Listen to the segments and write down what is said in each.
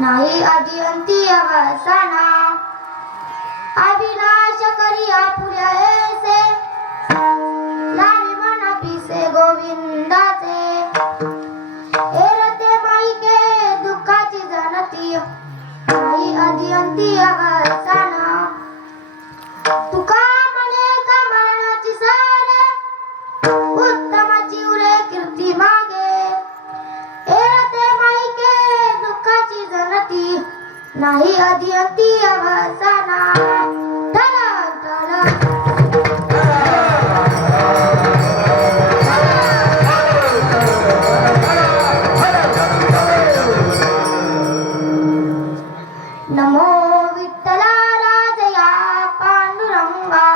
नाही आधी अंती अवसाना अविनाश करिया पुऱ्या ऐसे लावी मना पिसे गोविंदाचे एरते माईके दुःखाची जाणती नाही आधी अंती अवसाना तुका म्हणे का मरणाची सारे उत्तमाची उरे कीर्ती मागे एरते माईके दुःखाची जाणती नाही आधी अंती अवसाना नमो विठ्ठला राजया पांडुरंगा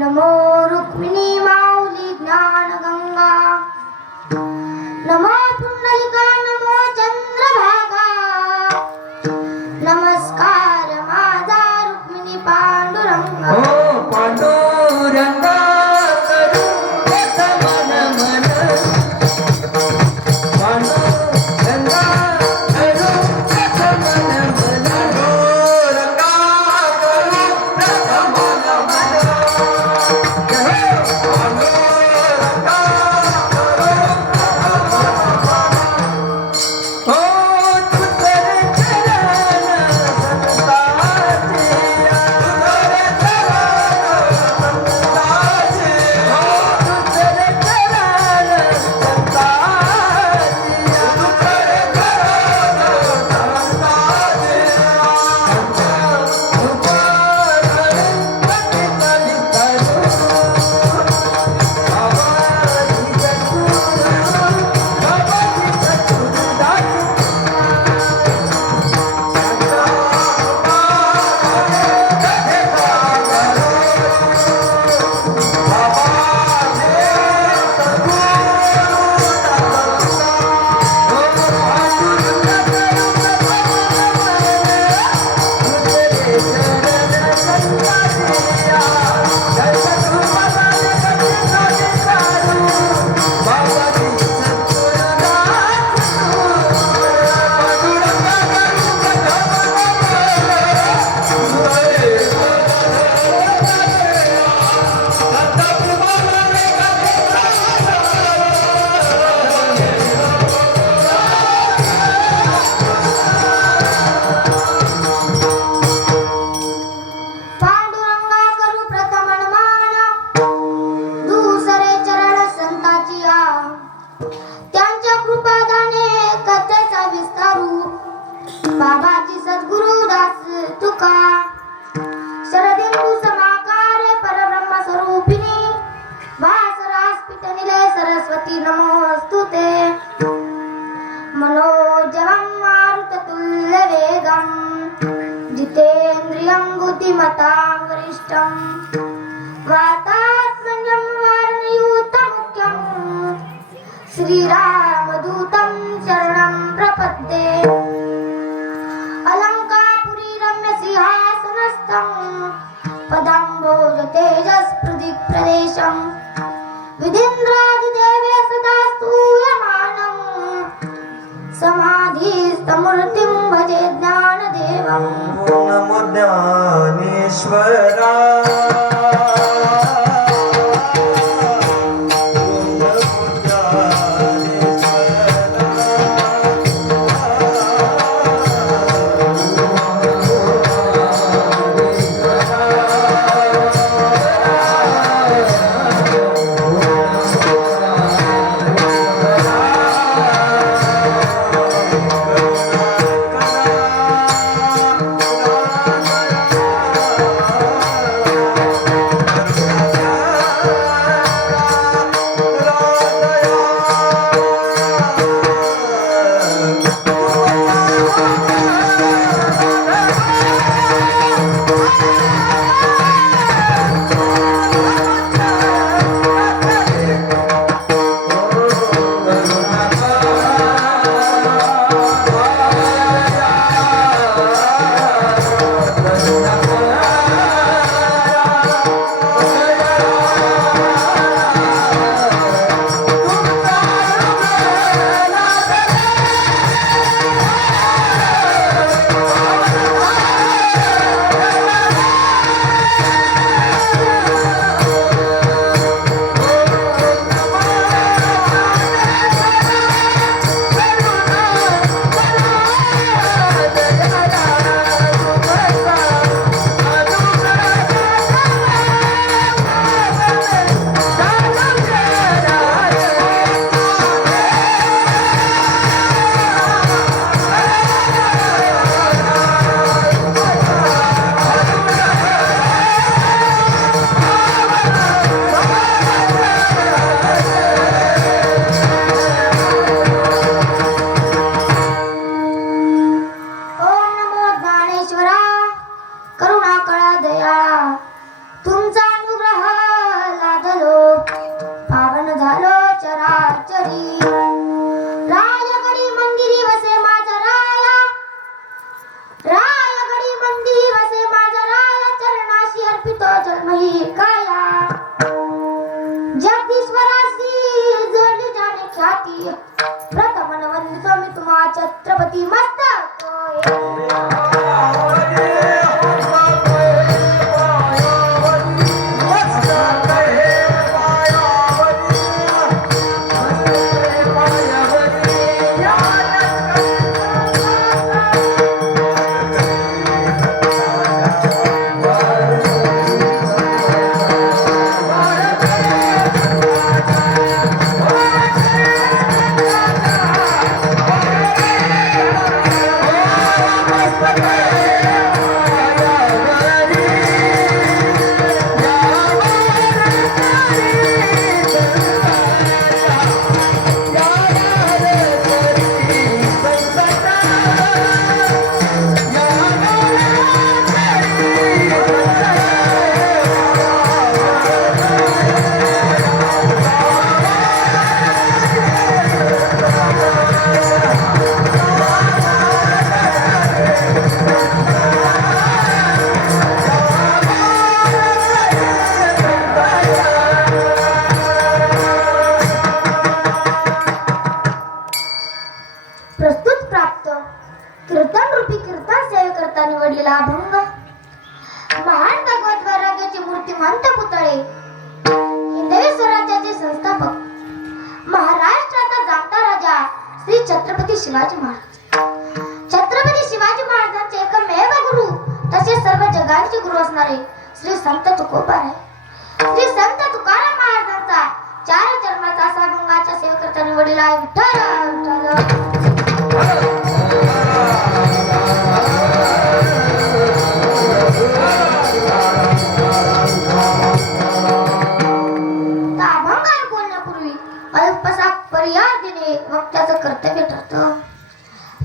नमो रुक्मिणी माऊली ज्ञानगंगा नमो पुंडलिका नमो चंद्रभागा नमस्कार माझा रुक्मिणी पांडुरंगा पांडुरंगा करू मन मन पांडुरंगा करू मन मन पांडुरंगा करू मन मन बाबाची सद्गुरुदास तुका शरदिंदू समाकारे परब्रह्म स्वरूपिणी भासरास्पित निलय सरस्वती नमोस्तुते मनोजवं मारुततुल्य वेगं जितेन्द्रियं बुद्धिमतां वरिष्ठं वातात्मन्यं वारणयुतमुख्यं श्रीरामदूतं शरणं प्रपद्ये अलंकापुरी रम्य सिंहासनस्थं पदाम्बोज तेजस्पृथि प्रदेशं विधीन्द्रादिदेवे सदा स्तूयमानं समाधिस्थमूर्तिं भजे ज्ञानदेवं नमो ज्ञानेश्वरा प्रथम वंदितो मी तुम्हा छत्रपती मस्तक प्रस्तुत प्राप्त कीर्तन रूपी कीर्तन सेवेकरता निवडलेला अभंग महान भगवत वैराग्याचे मूर्तिमंत पुतळे हिंदवी स्वराज्याचे संस्थापक महाराष्ट्राचा जाणता राजा श्री छत्रपती शिवाजी महाराज छत्रपती शिवाजी महाराजांचे एकमेव गुरु तसेच सर्व जगांचे गुरु असणारे श्री संत तुकोबाराय श्री संत तुकाराम महाराजांचा चार जन्माचा असा अभंगाच्या सेवेकरता निवडलेला आहे विठ्ठल विठ्ठल अभंगाला बोलण्यापूर्वी अल्पसा पर्याय देणे वक्त्याचं कर्तव्य ठरतं.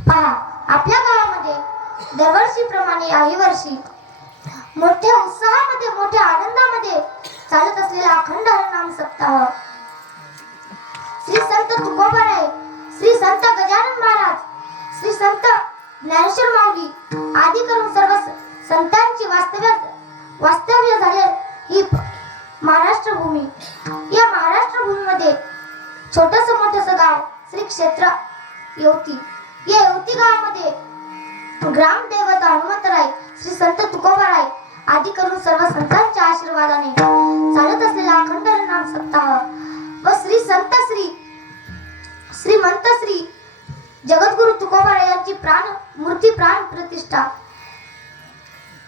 पहा, आपल्या गावामध्ये दरवर्षीप्रमाणे याही वर्षी मोठ्या उत्साहामध्ये मोठ्या आनंदामध्ये चालत असलेला अखंड हरिनाम सप्ताह श्री संत तुकोबाराय, श्री संत गजानन महाराज, श्री संत ज्ञानेश्वर माऊली आदी करून सर्व संतांची वास्तव्य झाले ही महाराष्ट्र भूमी. या महाराष्ट्र भूमीमध्ये छोटस मोठस गाव श्री क्षेत्र येवती. या येवती गावामध्ये ग्रामदैवत हनुमंतराय, श्री संत तुकोबाराय आदी करून सर्व संतांच्या आशीर्वादाने चालत असलेला अखंड हरिनाम सप्ताह व श्री संत श्रीमंत श्री जगद्गुरु तुकोबाराय यांची मूर्ती प्राण प्रतिष्ठा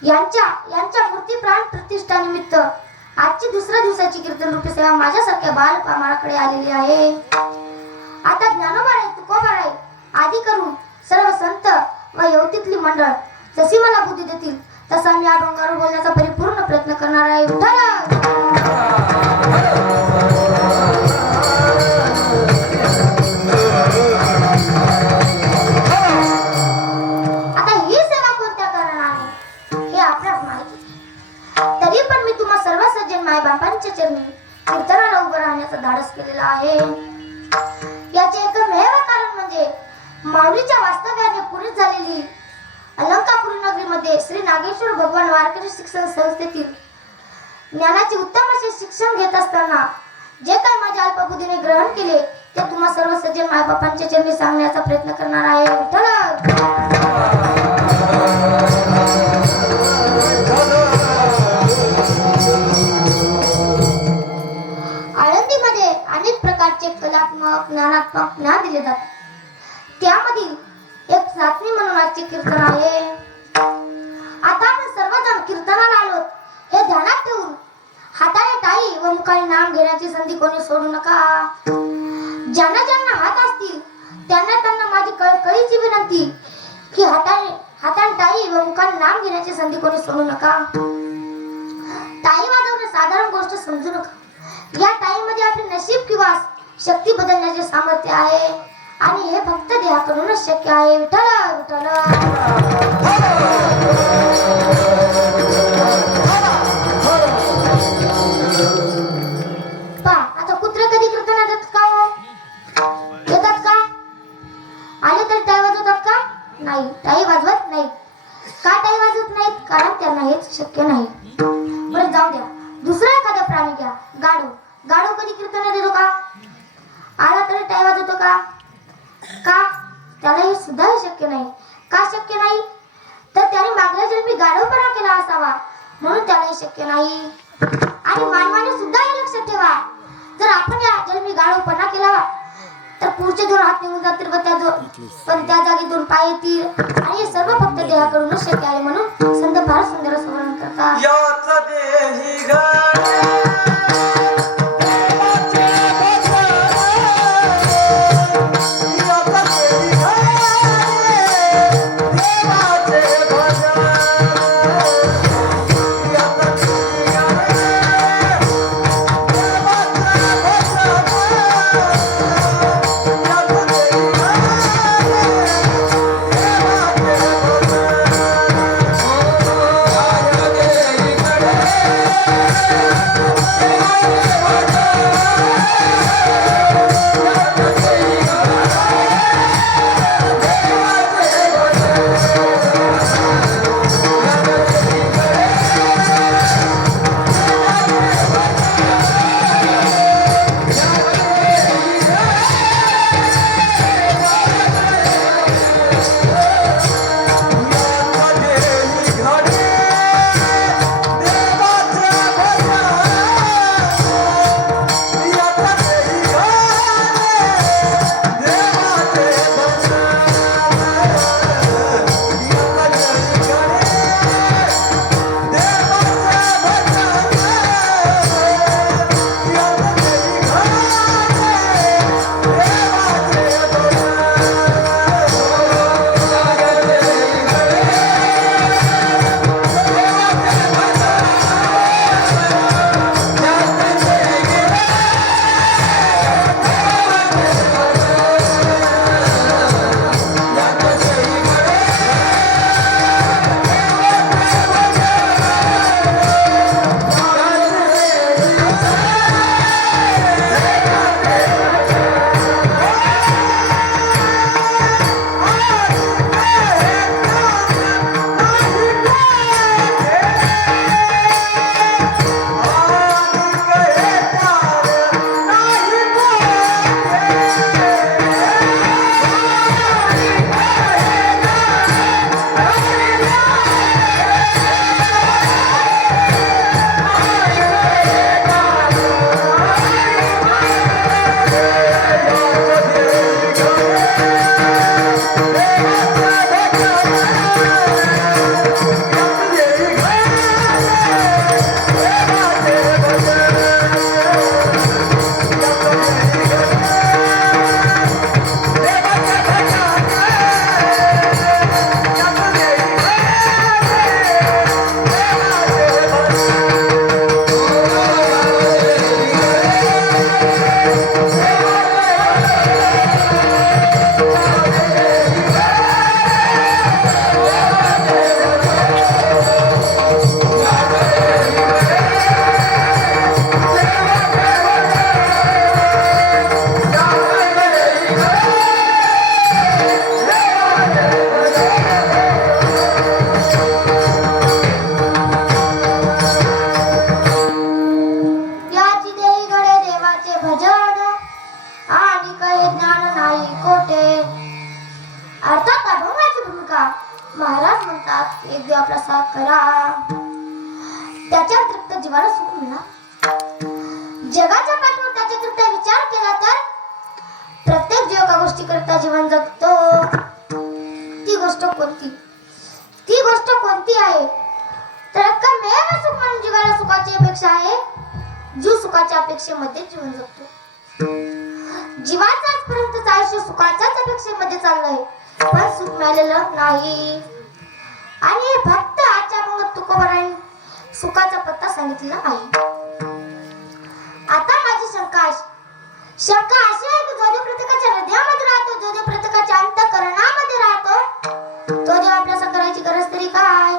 यांच्या मूर्ती प्राण प्रतिष्ठा निमित्त आजची दुसऱ्या दिवसाची कीर्तन रूपी सेवा माझ्यासारख्या बालकामाकडे आलेली आहे. आता ज्ञानोबाराय, तुकोबाराय आदी करून सर्व संत व येवतीतली मंडळ जशी मला बुद्धी देतील तसा मी अभंगावर बोलण्याचा परिपूर्ण प्रयत्न करणार आहे. आता ही सेवा कोणत्या कारणाने हे आपल्याला माहिती, तरी पण मी तुम्हा सर्व सज्जन माय बापांच्या चरणी कीर्तनाला उभं राहण्याचा धाडस केलेला आहे. याचे एकमेव कारण म्हणजे माऊलीच्या वास्तव्याने पुरीत झालेली अलंकापुरी नगरीमध्ये श्री नागेश्वर भगवान वारकरी शिक्षण संस्थेतील ज्ञानाचे उत्तम असे शिक्षण घेत असताना जे काही माझ्या अल्पबुद्धीने ग्रहण केले ते तुम्हा सर्व सज्जन मायबापांच्या चरणी सांगण्याचा प्रयत्न करणार आहे. आळंदीमध्ये अनेक प्रकारचे कलात्मक ज्ञानात्मक ज्ञान दिले जातात. त्यामधील एक चाचणी म्हणून आजचे कीर्तन आहे. आता आपण सर्वजण कीर्तनाला आलोत हे ध्यानात ठेवून हाताने टाळी व मुखाने नाम घेण्याची संधी कोणी सोडू नका. ज्यांना ज्यांना हात असतील त्यांना माझी कळकळीची विनंती की हाताने टाळी व मुखाने नाम घेण्याची संधी कोणी सोडू नका. टाळी वाजवणे साधारण गोष्ट समजू नका. या टाळीमध्ये आपले नशीब किंवा शक्ती बदलण्याचे सामर्थ्य आहे आणि हे फक्त देहाकडूनच शक्य आहे. विठ्ठल विठ्ठल. आता कुत्रे कधी कीर्तनात येतात का हो? येतात का? आले तर टाळी वाजवतात का? नाही, टाळी वाजवत नाहीत. का टाळी वाजवत नाहीत? कारण त्यांना हेच शक्य नाही. बरं जाऊ द्या, दुसरा एखादा प्राणी घ्या. गाढव कधी कीर्तनात येतो का? आला तरी टाळी वाजवतो का? का? त्याला हे सुद्धा शक्य नाही. का शक्य नाही? तर त्याने मागल्या जन्मी गाढवपणा केला असावा म्हणून त्याला हे शक्य नाही. आणि मानवाने सुद्धा हे लक्षात ठेवा, जर आपण या जन्मी गाढवपणा केला तर पुढचे 2 हात निघून जातील पण त्या जागी 2 पाय येतील. आणि हे सर्व फक्त देहाकडूनच शक्य आहे म्हणून संत फार सुंदर असं वर्णन करतात. याचा देही घडे महाराज म्हणतात एक देव प्रसाद करा, त्याच्या तृप्त जीवाला सुख मिळणार. जगाच्या पाठीवर त्याच्या तृप्त विचार केला तर प्रत्येक जीव एका गोष्टी करता जीवन जगतो. ती गोष्ट कोणती? ती गोष्ट कोणती आहे तर एकमेव सुख म्हणून जीवाला सुखाची अपेक्षा आहे. जीव सुखाच्या अपेक्षेमध्ये जीवन जगतो. जीवाचं आजपर्यंतच आयुष्य सुखाच्याच अपेक्षेमध्ये चाललंय, पण सुख मिळालेलं नाही. आणि हे फक्त आजच्या भगत तुकोबारांनी सुखाचा पत्ता सांगितलेला आहे. आता माझी शंका अशी आहे की जो देव प्रत्येकाच्या हृदयामध्ये राहतो, जो देव प्रत्येकाच्या अंतःकरणामध्ये राहतो, तो देव आपल्याला करायची गरज तरी काय?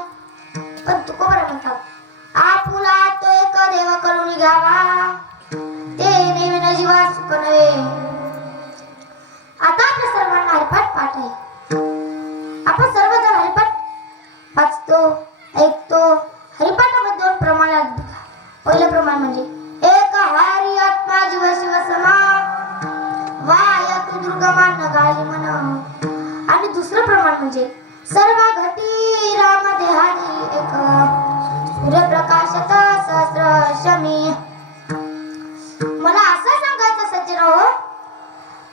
पण तुकोबारा म्हणतात आपुला तो एक देव करून घ्यावा, ते नेविन जीवा सुख नव्हे. आता आपल्या सर्वांना हरिपाठ पाठ आहे. आपण सर्वजण हरिपाठ वाचतो, ऐकतो. हरिपाठामध्ये 2 प्रमाण आहेत. पहिलं प्रमाण म्हणजे एक हरी आत्मा जीव शिव समा वाया तू दुर्गा गाली मन. आणि दुसरं प्रमाण म्हणजे सर्व घटी राम देहानी एक सूर्यप्रकाशत सहस्रशमी. मला असं सांगायचं सज्जन हो,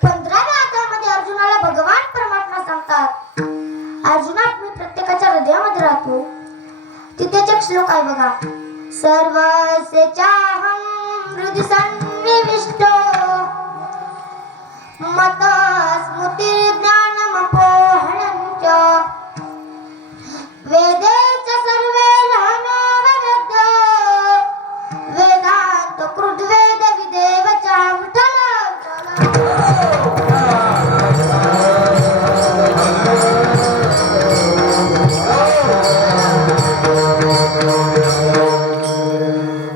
15व्या अध्यायामध्ये अर्जुनाला भगवान परमात्मा सांगतात, अर्जुना मी प्रत्येकाच्या हृदयामध्ये राहतो. तिथेच एक श्लोक आहे बघा, सर्वस्य चाहं हृदि सन्निविष्टो मत स्मृती ज्ञानमपोहनं च वेदे च सर्वे रामवेद वेदांत कृद्वेद विदेव च विठ्ठल.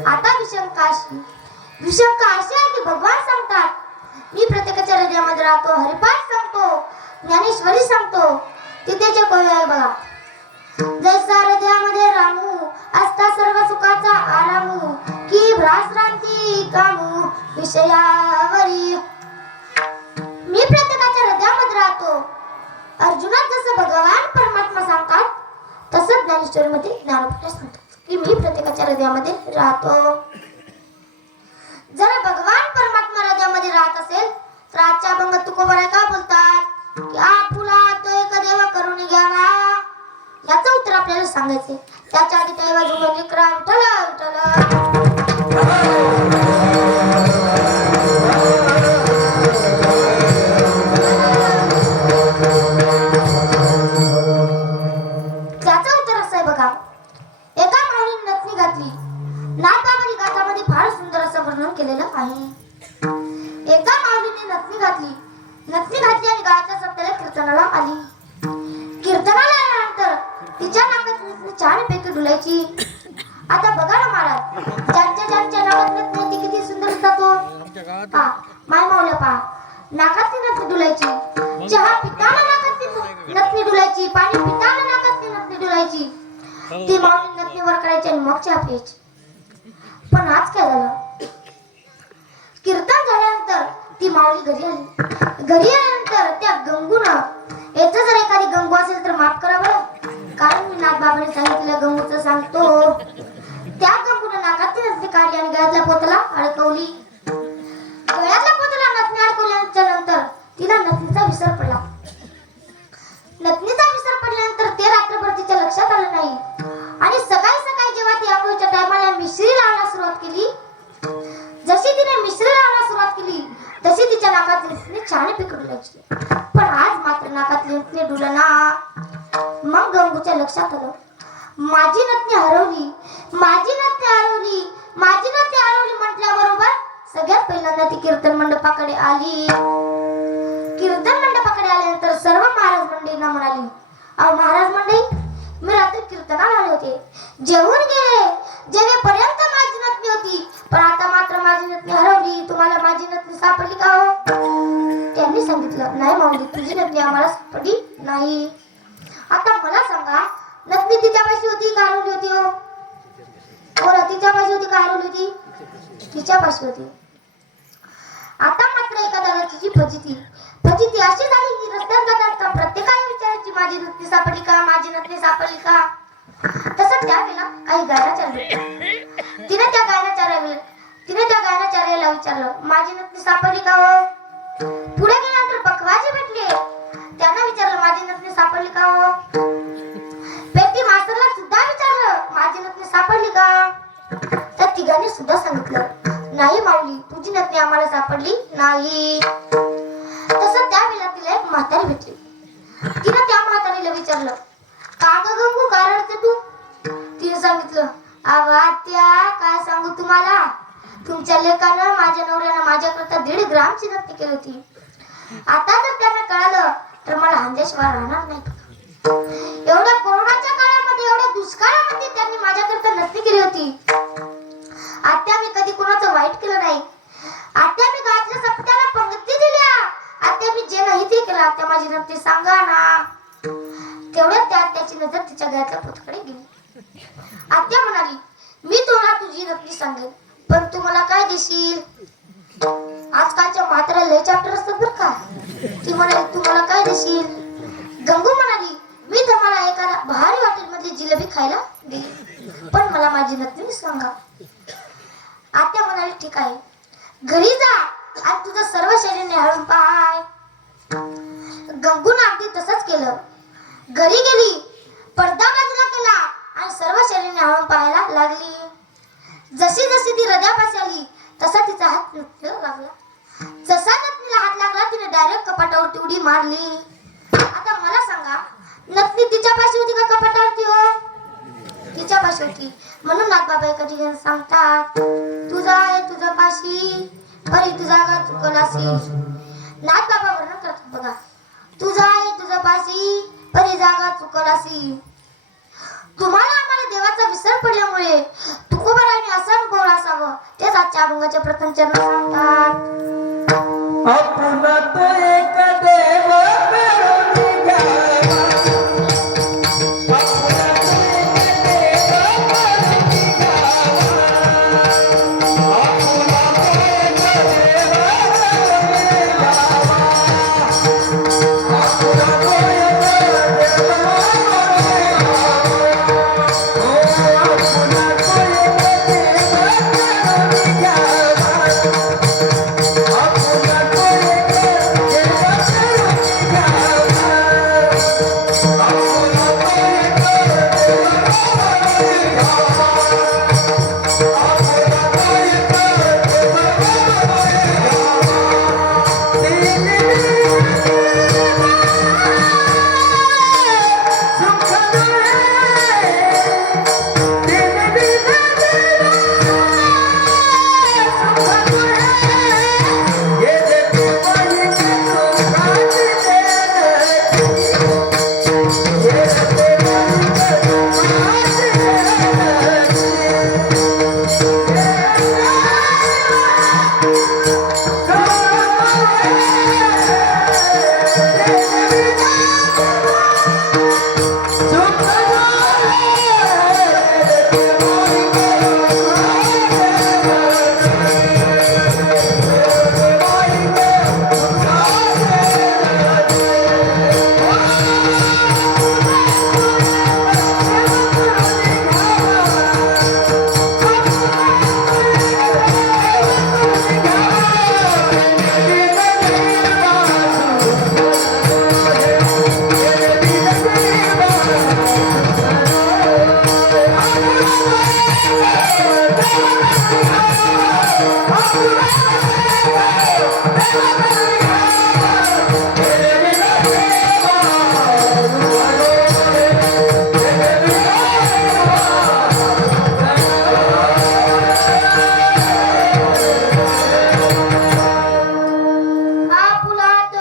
आता विशंका अशी आहे की भगवान सांगतात, मी प्रत्येकाच्या हृदयामध्ये राहतो. हरिपाठ सांगतो, ज्ञानेश्वरी सांगतो. तिथेच कवी आहे बघा, जैसा हृदयामध्ये रामू असता सर्व सुखाचा आरामू की भ्रासरांती कामू विषयावरी. मी प्रत्येकाच्या हृदयामध्ये राहतो. अर्जुनात जसं भगवान परमात्मा सांगतात तसंच ज्ञानेश्वरीमध्ये ज्ञानोबा सांगतात की मी प्रत्येकाच्या हृदयामध्ये राहतो. जर भगवान परमात्मा हृदयामध्ये राहत असेल तर आजच्या अभंगात तुकोबाराय का बोलतात की आपुला तो एक देव करून घ्यावा. याचं उत्तर आपल्याला सांगायचे. त्याच्या आधी त्या बाजूला विक्रा विठ्ठल विठ्ठल. त्याचं उत्तर असं आहे बघा, एका माऊलीने नथनी घातली. नाथबाबांनी गाथामध्ये फार सुंदर असं वर्णन केलेलं आहे. एका माऊलीने नथनी घातली आणि गावाच्या सप्त्याला कीर्तनाला आली. कीर्तनाला आल्यानंतर तिच्या नाकात नथनी छानपैकी डुलायची. आता बघा ना महाराज, ज्यांच्या नाकात नथनी ती किती सुंदर असतो. माय माऊल्या पहा, नाकातली नथनी डुलायची. चहा पिताना नाकातली नथनी डुलायची. पाणी पिताना नाकातली नथनी डुलायची. ती माऊली नथनी वर करायची आणि मग चहा प्यायची. पण आज काय झालं, कीर्तन झाल्यानंतर ती माऊली घरी आली. घरी आल्यानंतर त्या गंगूनं, याचं जर एखादी गंगू असेल तर माफ करा बरं, कारण मी नाथबाबांनी सांगितलं गंगूचं सांगतो. त्या गंगूनं नाकातली नथनी काढली आणि गळ्यातल्या पोताला अडकवली. गळ्यातल्या पोताला नथनी अडकवल्याच्या नंतर तिला नथनीचा विसर पडला. नथनीचा विसर पडल्यानंतर ते रात्रभर तिच्या लक्षात आलं नाही. आणि सकाळी जेव्हा ती आंघोळीच्या टायमाला मिश्री लावायला सुरुवात केली, जशी तिने मिश्री लावायला सुरुवात केली तशी तिच्या नाकातली नथनी छानपैकी डुलायची. पण आज मात्र नाकातली नथनी डुलना. मग गंगूच्या लक्षात आलं, माझी नथनी हरवली म्हटल्याबरोबर सगळ्यात पहिल्यांदा ती कीर्तन मंडपाकडे आली. कीर्तन मंडपाकडे आल्यानंतर सर्व महाराज मंडळींना म्हणाली, अहो महाराज मंडळी, मी रात्री कीर्तनाला आले होते, जेवून गेले. जेवेपर्यंत माझी नथनी होती, पण आता मात्र माझी नथनी हरवली. तुम्हाला माझी नथनी सापडली का हो? त्यांनी सांगितलं, नाही माऊली, तुझी नथनी आम्हाला सापडली नाही. आता मला सांगा, नथनी तिच्यापाशी होती का हरवली होती हो? बरं, तिच्यापाशी होती का हरवली होती? तिच्यापाशी होती. आता मात्र एका दादाची जी फजिती अशी झाली की रस्त्यात जातात प्रत्येकाने विचारायची, माझी नथनी सापडली का, माझी नथनी सापडली का. तसं त्यावेळेला काही गायनाचार्य, तिने त्या गायनाचार्याला विचारलं, माझी नथनी सापडली का हो? पुढे गेल्यानंतर बकवाजी भेटले. त्यांना विचारलं, माझी नथनी सापडली का हो? पेटी मास्तरला सुद्धा विचारलं, माझी नथनी सापडली का? तर तिघांनी सुद्धा सांगितलं, नाही माऊली, तुझी नथनी आम्हाला सापडली नाही. तसं त्यावेळेला तिला एक म्हातारी भेटली. तिने त्या म्हातारीला विचारलं, का ग गंगू, काय रडते तू? तिने सांगितलं, आत्या, काय सांगू तुम्हाला, तुमच्या लेकानं, माझ्या नवऱ्यानं माझ्याकरता 1.5 ग्रामची नथनी केली होती. आता जर त्यांना कळालं तर मला हंदेशिवाय राहणार नाही. एवढ्या कोरोनाच्या काळामध्ये, एवढ्या दुष्काळामध्ये त्यांनी माझ्याकरता नथनी केली होती. आत्या, मी कधी कोणाचं वाईट केलं नाही. आत्या, मी गावातल्या सप्त्याला पंक्ती दिल्या. आत्या, मी जे नाही ते केलं. आत्या, माझी नथनी सांगा ना. तेवढ्यात त्या आत्याची नजर तिच्या गळ्यातल्या पोताकडे गेली. आत्या म्हणाली, मी तुला तुझी नथनी सांगेन, पण तू मला काय देशील? आजकालच्या म्हाताऱ्या लय चॅप्टर असतात बरं का. ती म्हणाली तू मला काय देशील. गंगू म्हणाली मी तर मला एका भारी हॉटेल मधली जिलेबी खायला दिली, पण मला माझी नथनी सांगा. आत्या म्हणाली ठीक आहे, घरी जा आणि तुझं सर्व शरीर निहाळून पाय. गंगून अगदी तसंच केलं. घरी गेली, पडदा बाजूला केला आणि सर्व शरीर निहाळून पाहायला लागली. जशी जशी ती हृदयापाशी आली तसा तिचा हात नथनीला लागला. जसा नथनीला हात लागला तिने डायरेक्ट कपाटावरती उडी मारली. आता मला सांगा, नथनी तिच्यापाशी होती का कपाटावरती? हो, तिच्यापाशी होती. म्हणून नागबाबा एका ठिकाणी सांगतात, तुझा आहे तुझ्या पाशी परी तुझा जागा चुकलासी. नागबाबा वर्णन करतात बघा, तुझा आहे तुझ्या पाशी परी जागा चुकलासी. तुम्हाला आम्हाला देवाचा विसर पडल्यामुळे तुकोबाराने असा अनुभव असावं तेच आजच्या अभंगाच्या प्रथम चरण सांगतात. आपण तो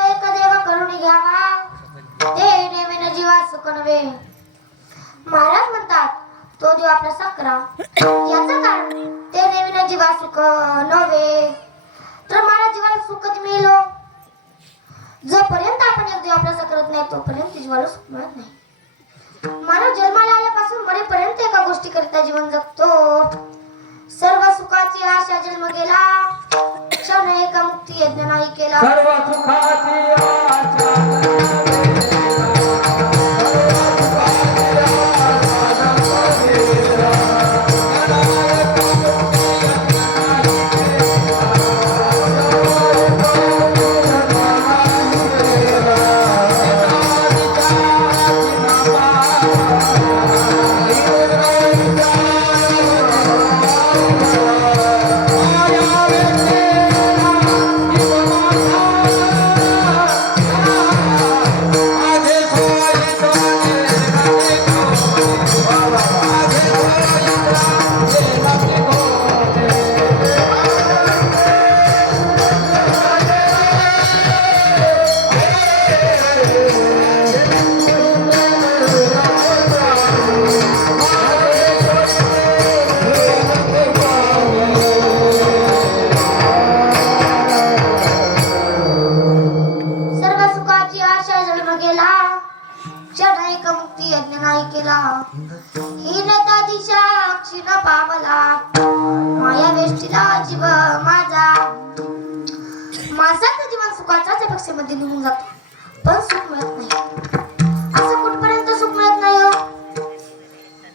एक देव करून घ्यावा. महाराज म्हणतात तो देव आपला सकरा. याचं कारण ते नेहमी जीवा सुख नव्हे तर मला जीवाला सुख कधी मिळेल? जोपर्यंत आपण एक देव आपल्याचा करत नाही तोपर्यंत जीवाला सुख मिळत नाही. मानव जन्माला आल्यापासून मरेपर्यंत एका गोष्टीकरिता जीवन जगतो. सर्व सुखाची आशा जन्म गेला, क्षण एका मुक्ती यज्ञ नाही केला. सर्व सुखाची आशा माणसाचं जीवन सुखाच्याच अपेक्षेमध्ये निघून जातं, पण सुख मिळत नाही. असं कुठपर्यंत सुख मिळत नाही हो?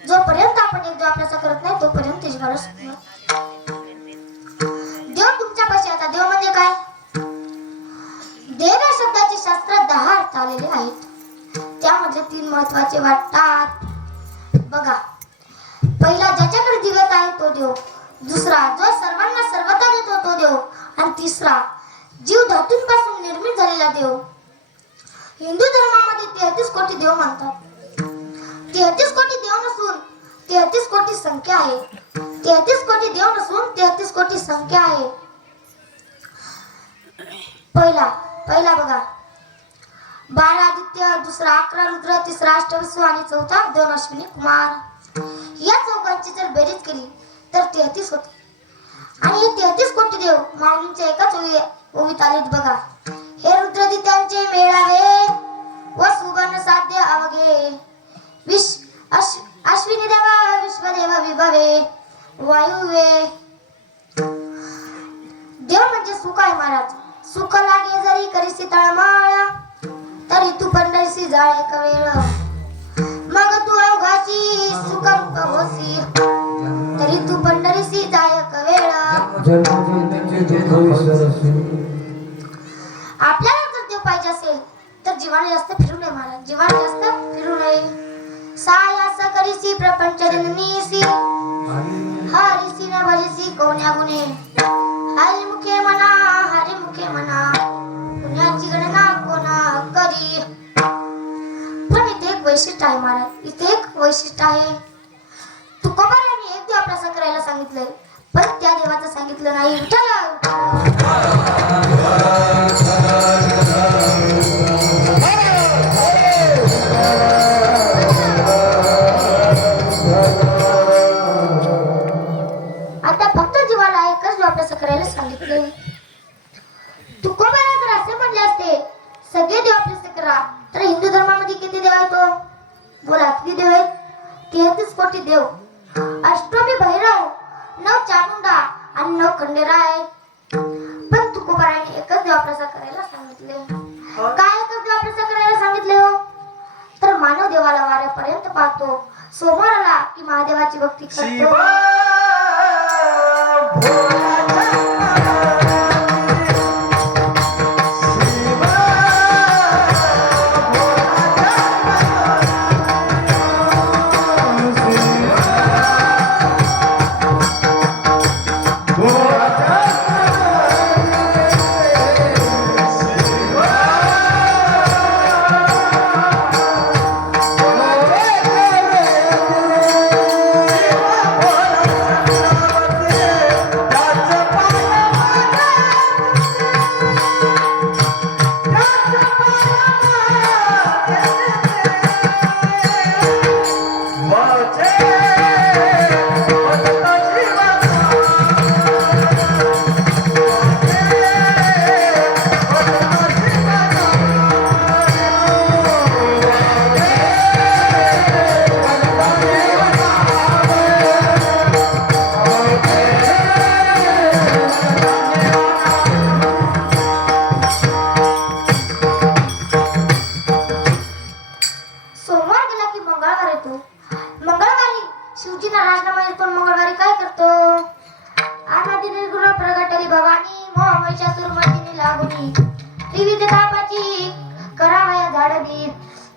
जोपर्यंत आपण एक देव आपल्याचा करत नाही तोपर्यंत जीवाला सुख मिळत नाही. देव तुमच्या पाशी. आता देव म्हणजे काय? देव या शब्दाचे शास्त्रात 10 अर्थ आलेले आहेत. त्यामधले 3 महत्वाचे वाटतात बघा. पहिला, ज्याच्याकडे दिव्यत आहे तो देव. दुसरा, जो सर्वांना सर्वता देतो तो देव. आणि तिसरा, जीव धातूंपासून निर्मित झालेला देव. हिंदू धर्मामध्ये 33 कोटी देव मानतात. 33 कोटी देव नसून 33 कोटी संख्या आहे. 33 कोटी देव नसून 33 कोटी संख्या आहे. पहिला बघा, 12 आदित्य, दुसरा 11 रुद्र, तिसरा अष्टविसू आणि चौथा 2 अश्विनी कुमार. या चौघांची जर बेरीज केली तर 33 होते. आणि हे 33 कोटी देव माऊलींच्या एकाच ओवीत आलेत बघा. हे रुद्रदित्यांचे मेळावे व सुवर्ण साध्य अवघे, अश्विनी देवा विश्वदेव विभवे वायुवे. देव म्हणजे सुख आहे महाराज. सुख लागे जरी करीसी तळमळ, तरी तू पंढरीसी जाळ एक वेळ. मग तू अवघाची सुखंप होसी, तरी तू पंढरीसी जाळ एक वेळ. आपल्याला जर देव पाहिजे असेल तर जीवाने जास्त फिरू नये महाराज. जीवाने जास्त फिरू नये. सायास करीसी प्रपंच दिननीसी, हरिसी न भरिसी कोण्या गुणे. हरी मुखे म्हणा, हरी मुखे म्हणा, पुण्याची गणना कोणा करी. पण इथे एक वैशिष्ट्य आहे महाराज. इथे एक वैशिष्ट्य आहे. तुकोबाराने एक देव आपल्याला करायला सांगितलंय, पण त्या देवाचं सांगितलं नाही. विठ्ठल आता फक्त जीवाला एकच देव आपल्याला करायला सांगितले. तुकोबारा जर असे म्हणले असते सगळे देव आपल्याला करा, तर हिंदू धर्मामध्ये किती देव आहेत हो? बोला, किती देव आहेत? 33 कोटी देव. अष्टमी भैरव, 9 चामुंडा आणि 9 खंडेराय. पण तुकोबाराने एकच देव आपल्याला करायला सांगितले. काय एकच देव आपल्याला करायला सांगितले हो? तर मानव देवाला वाऱ्यापर्यंत पाहतो, सोमवाराला की महादेवाची भक्ती करतो.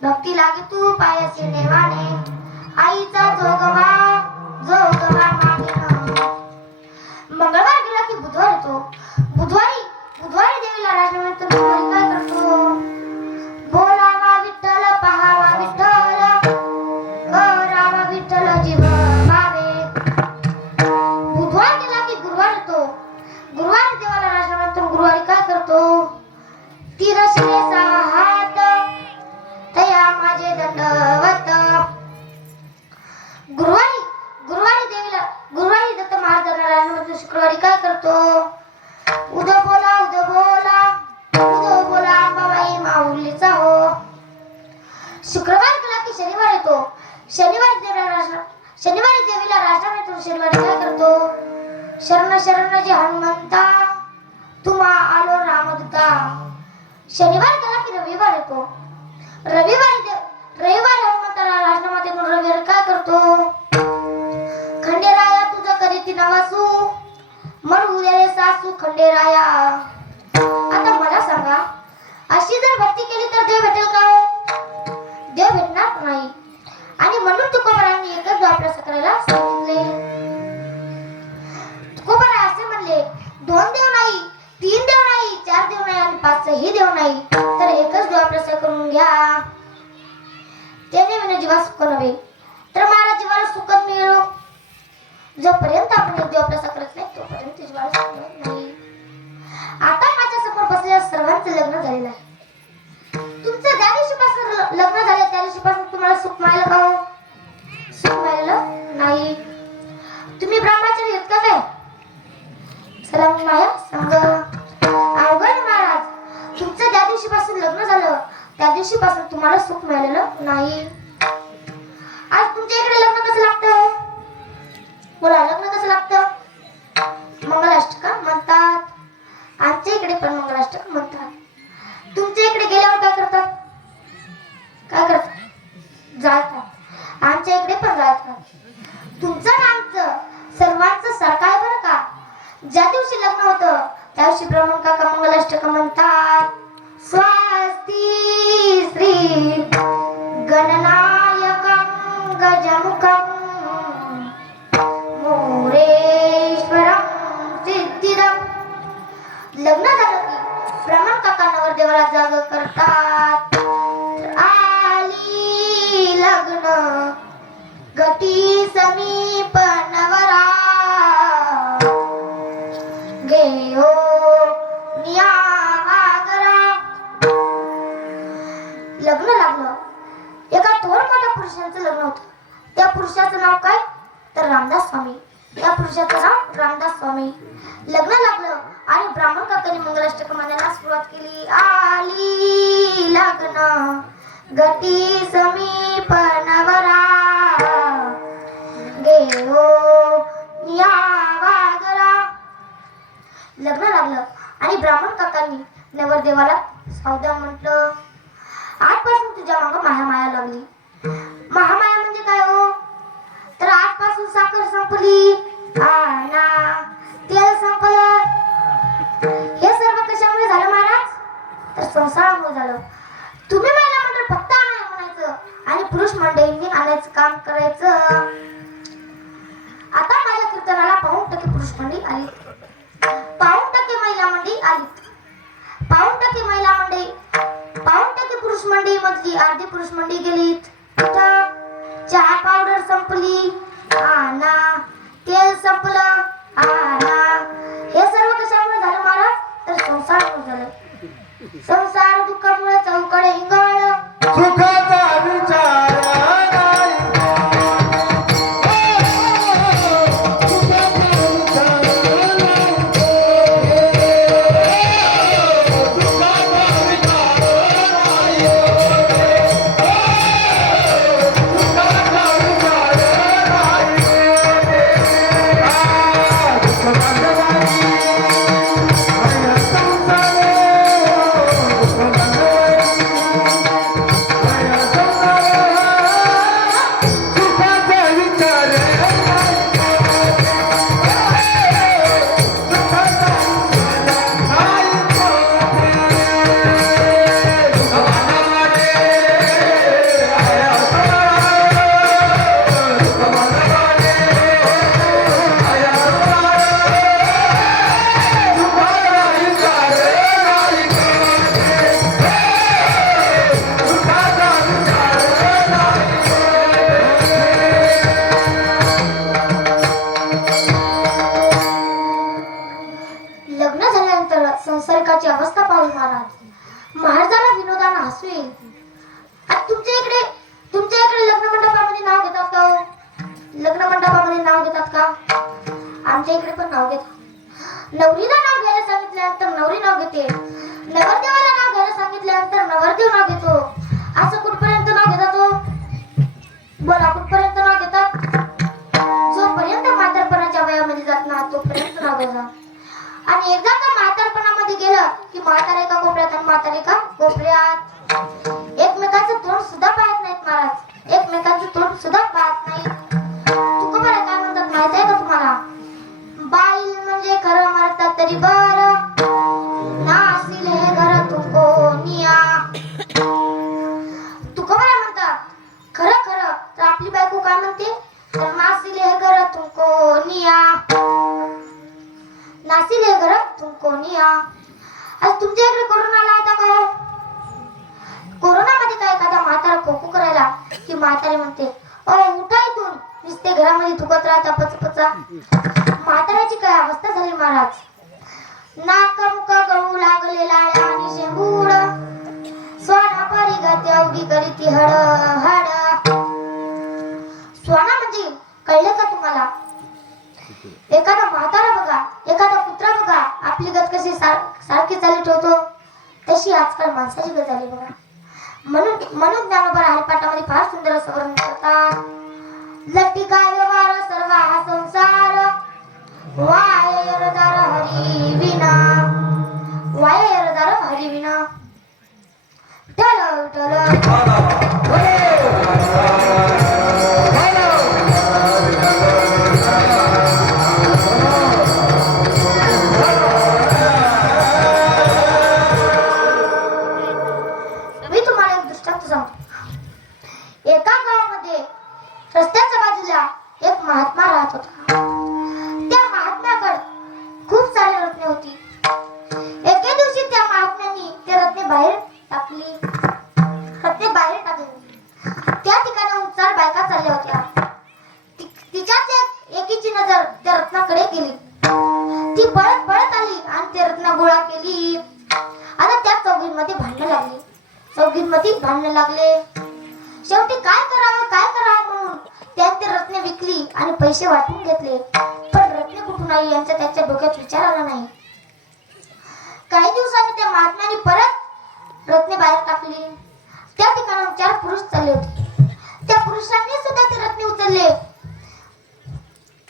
भक्ती लागे तू पायाचे नेवाने, आईचा जोगवा जोगवा मागेन. मंगळवार गेला की बुधवार येतो. बुधवारी देवीला राजनंतर बुधवारी काय करतो? बोलावा विठ्ठल, पहावा विठ्ठल, करावा विठ्ठल जीव भावे. बुधवार गेला की गुरुवार येतो. गुरुवारी देवाला राजनंतर गुरुवारी काय करतो? तिरशिले हात तया माझे दंडवत. गुरुवारी दत्त महाराजांना शुक्रवारी काय करतो? उद बोला अंबाबाई माऊलीचा हो. शुक्रवार गेला की शनिवार येतो. शनिवारी देवीला राजनाम येतो. शनिवारी काय करतो? शरण शरण जे हनुमंता, तुम्हा आलो रामदूता. शनिवार गेला की रविवार येतो. रविवार हनुमंताला राजनामातेतून रविवार काय करतो? खंडेराया तुझं कधी ती नावासू म्हणू दे रे सासू खंडेराया. आता मला सांगा, अशी जर भक्ती केली तर देव भेटेल का? देव भेटणार नाही. आणि म्हणून तुकोबारायांनी एकच द्वारप्रसाद करायला सांगितले. तुकोबाराय असे म्हणले, 2 देव नाही, 3 देव नाही, 4 देव नाही आणि 5ही देव नाही, तर एकच द्वारप्रसाद करून घ्या. त्याने विना जीवा सुख नव्हे, तर मला जीवाला सुखच मिळो. जोपर्यंत आपण एक द्वारप्रसाद करत नाही तोपर्यंत जीवाला सुख मिळत नाही. आता माझ्या समोर बसलेल्या सर्वांचं लग्न झालेलं आहे. तुमचं ज्या दिवशीपासून लग्न झालं त्या दिवशीपासून तुम्हाला सुख मिळालं का हो? सुख मिळालं नाही. तुम्ही ब्रह्मचारी आहेत का काय? चला मग माया सांग. अवघड महाराज, तुमचं ज्या दिवशीपासून लग्न झालं त्या दिवशीपासून तुम्हाला सुख मिळालेलं नाही. आज तुमच्या इकडे लग्न कसं लागतं? बोला, लग्न कसं लागतं? मंगलाष्टका म्हणतात. आमच्या इकडे पण मंगलाष्टका म्हणतात. तुमच्या इकडे गेल्यावर काय करतात? काय करतात? जाळतात. आमच्या इकडे पण जाळतात. तुमचं आणि आमचं सर्वांचं सारखं आहे बरं का. ज्या दिवशी लग्न होतं त्या दिवशी ब्राह्मण काका मंगलाष्टक म्हणतात. स्वस्ती श्री गणनायकं गजमुखं मोरेश्वरं सिद्धिदं. लग्न झालं की ब्राह्मण काका नवरदेवाला जाग करतात. आली लग्न गती समीप नवरा घेओ नियागरा. लग्न लागलं. एका थोर मोठ्या पुरुषाचं लग्न होतं. त्या पुरुषाचं नाव काय? तर रामदास स्वामी. त्या पुरुषाचं नाव रामदास स्वामी. लग्न लागलं आणि ब्राह्मण काकांनी मंगलाष्टक म्हणायला सुरुवात केली. आली लग्न गती समीप नवरा घेओ नियागरा. लग्न लागलं आणि ब्राह्मण काकांनी नवरदेवाला सावधान म्हटलं, आजपासून तुझ्या मागं महामाया लागली. महामाया म्हणजे काय हो? तर आजपासून साखर संपली, ना तेल संपलं. हे सर्व कशामुळे झालं महाराज? तर संसारामुळे झालं. तुम्ही महिला मंडळ फक्त आणाय म्हणायचं आणि पुरुष मंडळींनी आणायचं काम करायचं. आता माझ्या कीर्तनाला 5% पुरुष मंडळी आली, 5% महिला मंडळी आली, 5% महिला मंडळी, 5% पुरुष मंडळी मधली अर्धी पुरुष मंडळी गेलीत. चहा पावडर संपली, ना तेल संपलं, ना. हे सर्व कशामुळे झालं महाराज? तर संसारामुळे झालं. संसार दुःखामुळे चौकडे हिंगळ. सुखाचा विचार नाही. संसारिकाची अवस्था पाहून महाराजांना विनोदानं हसू येईल. तुमच्या इकडे लग्न मंडपामध्ये नाव घेतात का हो? लग्न मंडपामध्ये नाव घेतात का? आमच्या इकडे पण नाव घेतात. नवरीला नाव घ्यायला सांगितल्यानंतर नवरी नाव घेते, नवरदेवाला नाव घ्यायला सांगितल्यानंतर नवरदेव नाव घेतो. असं कुठपर्यंत नाव घेतात हो? बोला, कुठपर्यंत नाव घेतात? जोपर्यंत म्हातारपणाच्या वयामध्ये जात ना तोपर्यंत नाव घेतात. आणि एकदा का म्हातारपणा काय म्हणते तर नासिले घर तुमको निया, नासिले घर तुमको निया. आज तुमच्या इकडे कोरोना आला होता का? कोरोनामध्ये काय एखादा म्हातारा खोकू करायला की म्हातारी म्हणते ओ उठा इथून, नुसते घरामध्ये थुकत राहता पचपचा. म्हाताऱ्याची काय अवस्था झाली महाराज. नाक मुख गळू लागले लाळ्या आणि शेंबूड, स्वाना परी गाते अवघी करीती हड हड. स्वाना म्हणजे कळले का तुम्हाला? एखादा म्हातारा बघा, एखादा कुत्रा बघा, आपली गत कशी सारखी चालू ठेवतो तशी आजकाल माणसाची गत झाली बघा. म्हणून ज्ञानोबा हरिपाठामध्ये फार सुंदर असं वर्णन करतात. लट्टी काय व्यवहार सर्व हा संसार, वाय यरदार हरी विना, वाय यरदार हरी विना. टल टल मी तुम्हाला एक दृष्टांत सांगतो. एका गावामध्ये रस्त्याच्या बाजूला एक महात्मा राहत होता. त्या महात्म्याकडे खूप सारे रत्ने होती. एके दिवशी त्या महात्म्याने ते रत्ने बाहेर टाकली. त्या ठिकाणाहून 4 बायका चालल्या होत्या. तिच्यात एकीची नजर त्या रत्नाकडे गेली. ती पळत पळत आली आणि ते रत्न गोळा केली. आता त्या चौघींमध्ये भांडण लागले. शेवटी काय करावं म्हणून त्यात ते रत्ने विकली आणि पैसे वाटून घेतले. पण रत्ने कुठून आली यांचा त्याच्या डोक्यात विचार आला नाही. काही दिवसांनी त्या महात्म्याने परत रत्ने बाहेर टाकली. त्या ठिकाणाहून 4 पुरुष चालले होते. त्या पुरुषांनी सुद्धा ते रत्ने उचलले,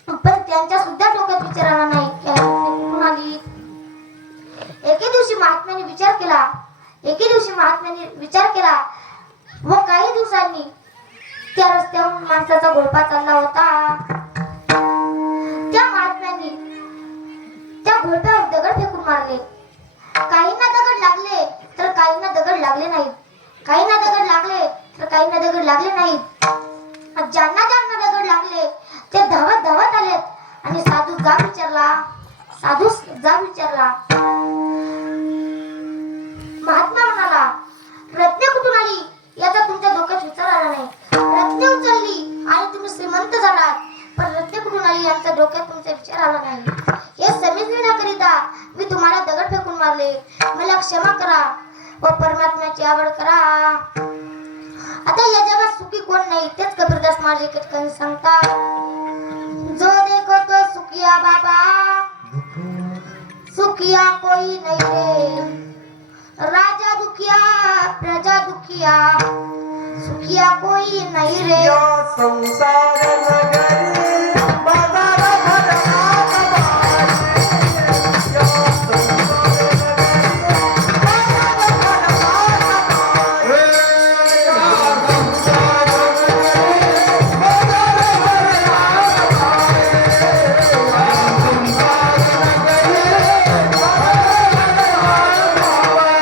पण त्यांच्या सुद्धा डोक्यात विचार आला नाही की रत्ने कुठून आली. एके दिवशी महात्म्याने विचार केला व काही दिवसांनी त्या रस्त्यावरून माणसाचा गोळपा चालला होता. त्या महात्म्याने त्या घोळप्यावर दगड फेकून मारले. काहींना दगड लागले तर काहींना दगड लागले नाहीत. काहींना दगड लागले तर काहींना दगड लागले नाहीत. ज्यांना दगड लागले ते धावत धावत आलेत आणि साधू जाब विचारला. महात्मा म्हणाला, रत्ने कुठून आली याचा तुमच्या डोक्यात विचार आला नाही. रत्ने उचलली आणि तुम्ही श्रीमंत झालात, पण रत्ने कुठून आली यांचा डोक्यात तुमचा विचार आला नाही. हे समजण्याकरिता मी तुम्हाला दगड फेकून मारले. मला क्षमा करा व परमात्म्याची आवड करा. आता या जगात सुखी कोण नाही तेच कबीरदास महाराज एके ठिकाणी सांगतात. जो देखो तो सुखिया बाबा, सुखिया कोई नहीं रे. राजा दुखिया प्रजा दुखिया, सुखिया कोई नहीं रे. संसार नगरी बाजार भरला बाई, या संसार नगरी बाजार भरला बाई, या संसार नगरी बाजार भरला बाई, या संसार नगरी बाजार भरला बाई.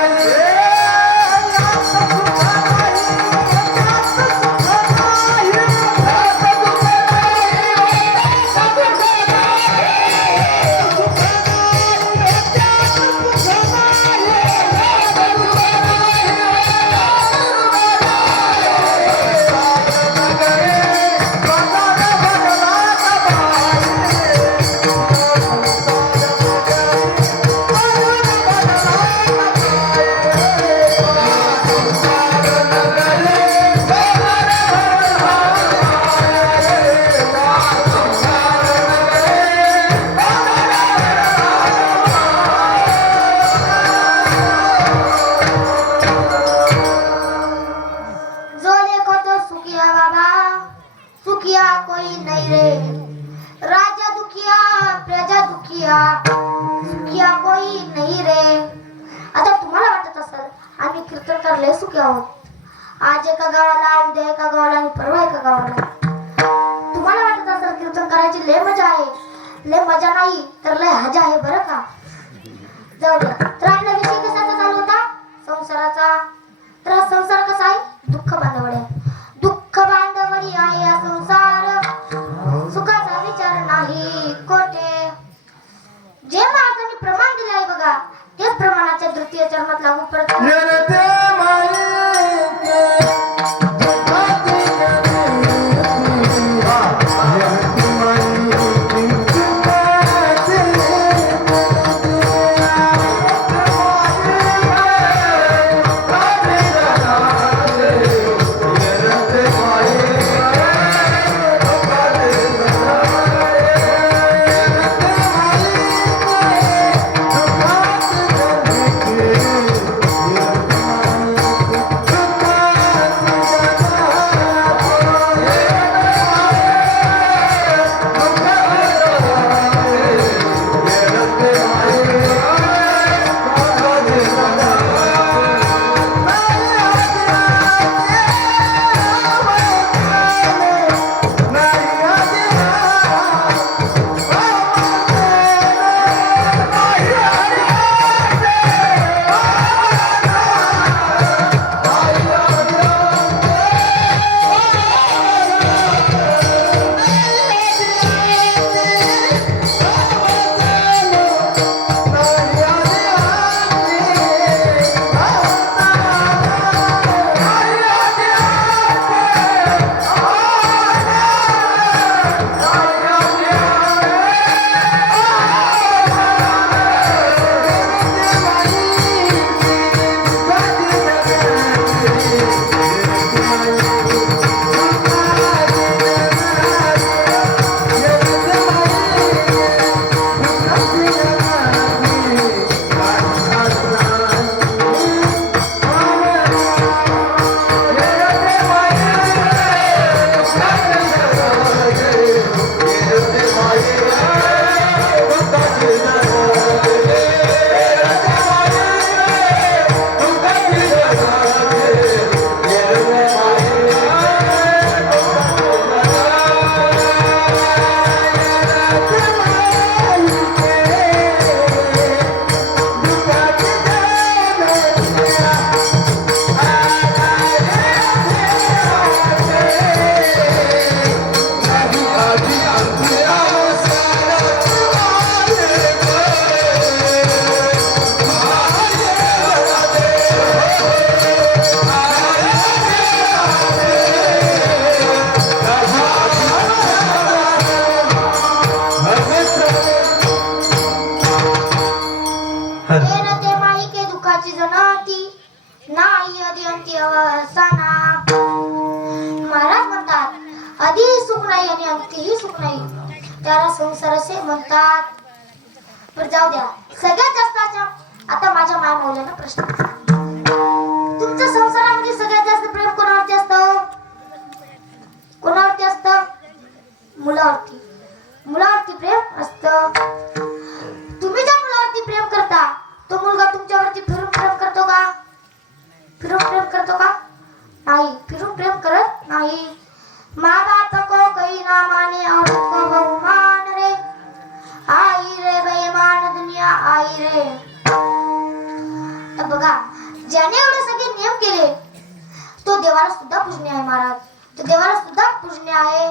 जो देखो तो सुखिया बाबा, सुखिया कोई नहीं रे. राजा दुखिया प्रजा दुखिया, सुखिया कोई नहीं रे. आता तुम्हाला वाटत असेल आम्ही कीर्तनकार लय सुखी आहोत. आज एका गावाला, उद्या एका गावाला आणि परवा एका गावाला. तुम्हाला वाटत असेल कीर्तन करायची लय मजा आहे. लय मजा नाही तर लय हाजा आहे बरं का. जाऊ द्या. तर आपला विषय कशाचा चालू होता? संसाराचा. तर हा संसार कसा आहे? दुःख बांधवडी आहे. दुःख बांधवडी आहे हा संसार. अवसाना. महाराज म्हणतात आधीही सुख नाही आणि अंतीही सुख नाही, त्याला संसार असे म्हणतात. पण जाऊ द्या, सगळ्यात जास्त आता माझ्या माय मौल्यांना प्रश्न, तुमच्या संसारामध्ये सगळ्यात जास्त प्रेम कोणावरती असतं? कोणावरती असतं? मुलावरती. मुलावरती प्रेम असतं. तुम्ही ज्या मुलावरती प्रेम करता तो मुलगा तुमच्यावरती फिरून प्रेम करतो का? फिरून प्रेम करतो का? नाही, फिरून प्रेम करत नाही. माँ बाप को कोई ना माने और को बहुमान रे, आई रे बेईमान दुनिया आई रे. तर बघा, ज्याने एवढे सगळे नियम केले तो देवाला सुद्धा पूजनीय आहे महाराज. तो देवाला सुद्धा पूजनीय आहे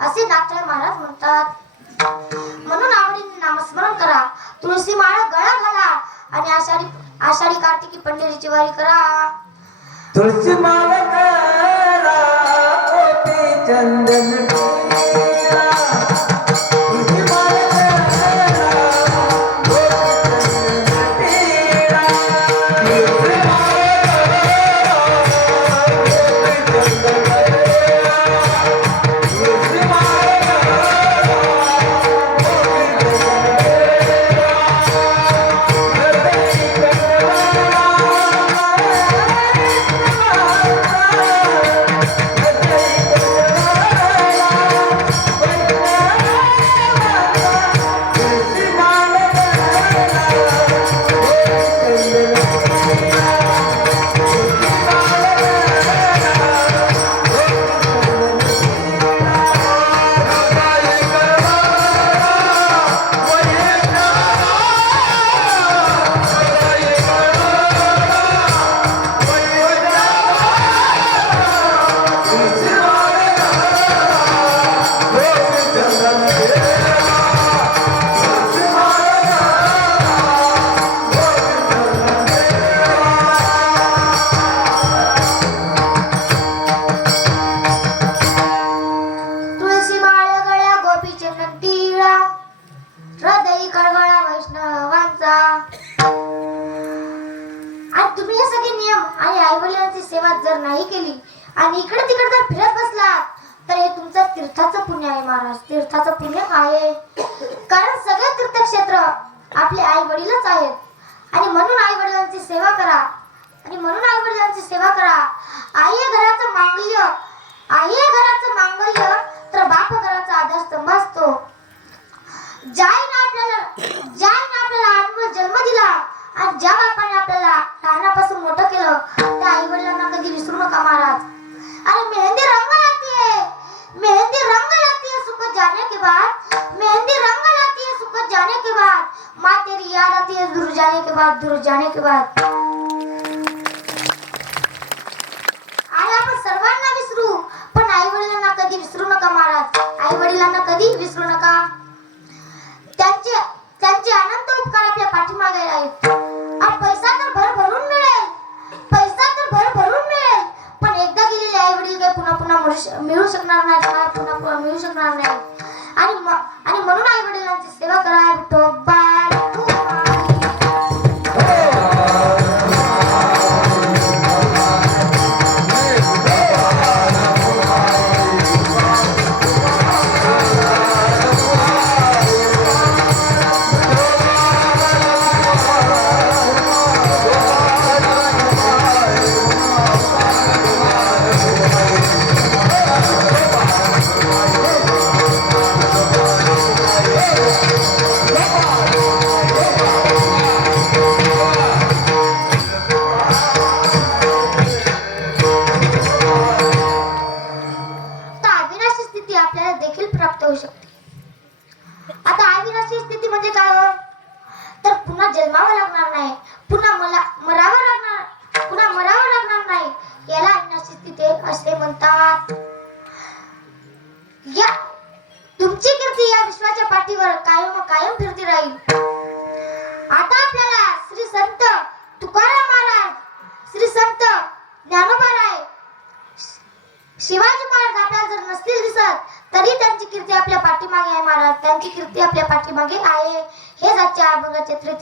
असे नागराज महाराज म्हणतात. म्हणून आवडीने नामस्मरण करा, तुळशी माळ गळा घाला आणि आषाढी कार्तिकी पंढरीची वारी करा. तुळशी माळ करा, मोती चंदन टिळा. तुळशी माळ करा, मोती चंदन टिळा. तुळशी माळ करा, मोती चंदन टिळा. तुळशी माळ करा, मोती तुळशी माळ गळ्या गोपीचे नंदीळा, हृदयी कळवळा वैष्णवांचा. आणि तुम्ही हे सगळे नियम आणि आई वडिलांची सेवा जर नाही केली आणि इकडे तिकडे जर फिरत बसला तर हे तुमचं तीर्थाचं पुण्य आहे महाराज, तीर्थाचं पुण्य आहे. कारण सगळे तीर्थक्षेत्र आपले आई वडीलच आहेत. आणि म्हणून आई वडिलांची सेवा करा, आणि म्हणून आई वडिलांची सेवा करा. आई हे घराचं मांगल्य, आई हे घराचं मांगल्य तर बाप घराचा आधारस्तंभ असतो. ज्याने आपल्याला अनमोल जन्म दिला आणि ज्या बापाने आपल्याला लहानापासून मोठं केलं त्या आई वडिलांना कधी विसरू नका महाराज. अरे मेहंदी रंग लाती है, मेहंदी रंग लाती है सुख जाने के बाद, मेहंदी रंग लाती है सुख जाने के बाद, माँ तेरी याद आती है दूर जाने के बाद, दूर जाने के बाद. आणि आपण सर्वांना विसरू पण आई वडिलांना कधी विसरू नका महाराज. आई वडिलांना कधी विसरू नका. त्यांचे अनंत उपकार आपल्या पाठीमागे आहेत. पैसा तर भरभरून मिळेल, पैसा तर भरभरून मिळेल, पण एकदा गेलेले आई वडील काही पुन्हा पुन्हा मिळू शकणार नाही, पुन्हा पुन्हा मिळू शकणार नाही. आणि म्हणून आई वडिलांची सेवा करा. विठोबा कायम फिरती राहील. आता आपल्याला श्री संत तुकाराम महाराज, श्री संत ज्ञानोबाराय, शिवाजी महाराज आपल्याला जर नसतील दिसत तरी त्यांची कीर्ती आपल्या पाठीमागे आहे महाराज. त्यांची कीर्ती आपल्या पाठीमागे आहे. हेच आजच्या अभंगाचे कार्य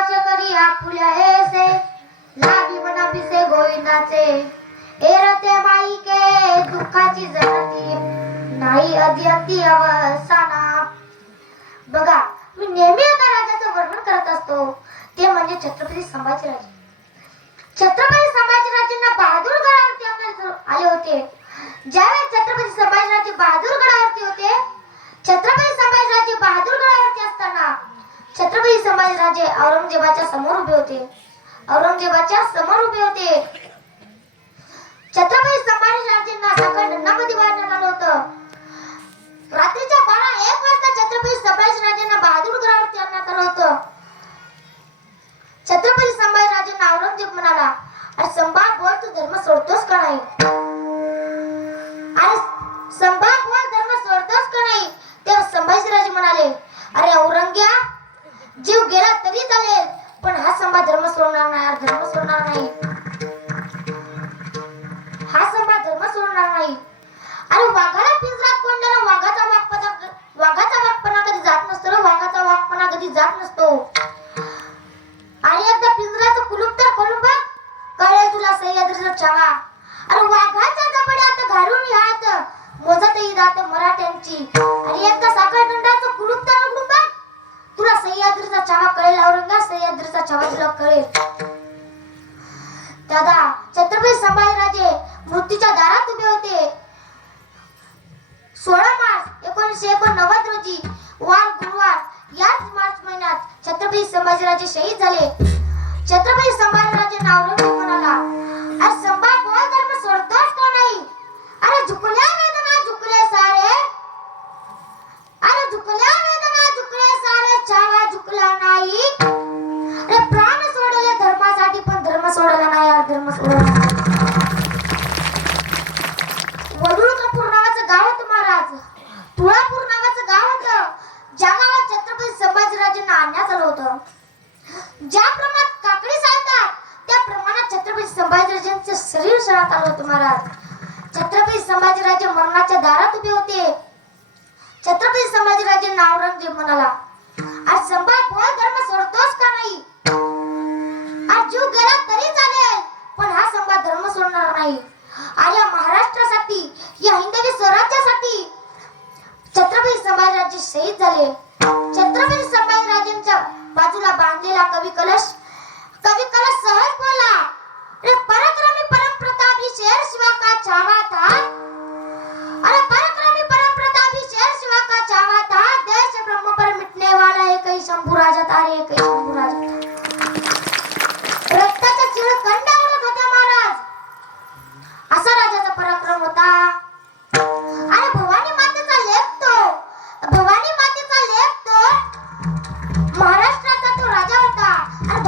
नाचे करी आपुल्या हेसे लावी मना पिसे गोविंदाचे एरते माई के दुःखाची जणती नाही अद्यंती अवसाना. बघा मी नेहमी एका राजाचं वर्णन करत असतो ते म्हणजे छत्रपती संभाजीराजे. छत्रपती संभाजीराजेंना बहादूर गडावरती आले होते. ज्यावेळेस छत्रपती संभाजीराजे बहादूर गडावरती होते, छत्रपती संभाजीराजे बहादूर गडावरती असताना छत्रपती संभाजीराजे औरंगजेबाच्या समोर उभे होते. औरंगजेबाच्या समोर उभे होते. छत्रपती संभाजीराजेंना सकाळ दंडामध्ये बांधण्यात आलं होतं. रात्रीच्या 12-1 वाजता छत्रपती संभाजीराजेंना बहादूर गडावरती आणण्यात आलं होतं. छत्रपती संभाजीराजेंना औरंगजेब म्हणाला, अरे संभा बोल, तू धर्म सोडतोस का नाही? अरे संभा बोल, धर्म सोडतोस का नाही? तेव्हा संभाजीराजे म्हणाले, अरे औरंग्या, जीव गेला तरी चालेल पण हा संभा धर्म सोडणार नाही, धर्म सोडणार नाही, हा संभा धर्म सोडणार नाही. अरे वाघाला पिंजरात कोंडल्यानं वाघाचा वाघपणा कधी जात नसतो रे, वाघाचा वाघपणा कधी जात नसतो. आणि एकदा पिंजराचं कुलूप तर खोलून बघ, कळेल तुला सह्याद्रीचा छावा. अरे वाघाच्या जबड्यात घालून यात मोजतही दात मराठ्यांची. आणि एकदा साखळदंडाचं कुलूप तर उघडून बघ, तुला सह्याद्रीचा छावा कळेल. औरंगा, सह्याद्रीचा छावा तुला कळेल. दादा छत्रपती संभाजीराजे मृत्यूच्या दारात उभे होते. 16 मार्च 1989 रोजी वार गुरुवार याच मार्च महिन्यात छत्रपती संभाजीराजे शहीद झाले. छत्रपती संभाजीराजे औरंगजेब म्हणाला, अरे संभा बोल, धर्म सोडतोस का नाही? अरे झुकल्या वेदना झुकले सारे, अरे झुकल्या वेदना झुकले सारे, छावा झुकला नाही. अरे प्राण सोडले धर्मासाठी पण धर्म सोडला नाही यार, धर्म सोडला नाही. वडूळकापूर नावाचं गाव होतं महाराज, तुळापूर नावाचं गाव होतं, ज्या गावात छत्रपती संभाजीराजेंना आणण्यात आलं होतं. ज्या प्रमाणात काकडी चालतात त्या प्रमाणात छत्रपती संभाजीराजेंचे शरीर शहरात आलं होतं महाराज. छत्रपती संभाजीराजे मरणाच्या दारात उभे होते. छत्रपती संभाजीराजेंना औरंगजेब म्हणाला, आज संभा बोल, धर्म सोडतोस का नाही? आज जीव गेला तरी चालेल पण हा संभा धर्म सोडणार नाही. आणि या महाराष्ट्रासाठी, या हिंदवी स्वराज्यासाठी छत्रपती संभाजीराजे शहीद झाले. छत्रपती संभाजीराजेंच्या बाजूला बांधलेला कवी कलश सहज बोला, अरे पराक्रमी परमप्रतापी शेर शिवा का चाहा था, अरे पराक्रमी परमप्रतापी शेर शिवा का चाहा था, देश ब्रह्म पर मिटने वाला एक ही शंभू राजा था रे, एक ही शंभू राजा था. रक्ताचा चिळ कंडा उडत होता महाराज, असा राजाचा पराक्रम होता. आणि भवानी मातेचा लेख तो, भवानी मातेचा लेख तो महाराष्ट्राचा तो राजा होता. आणि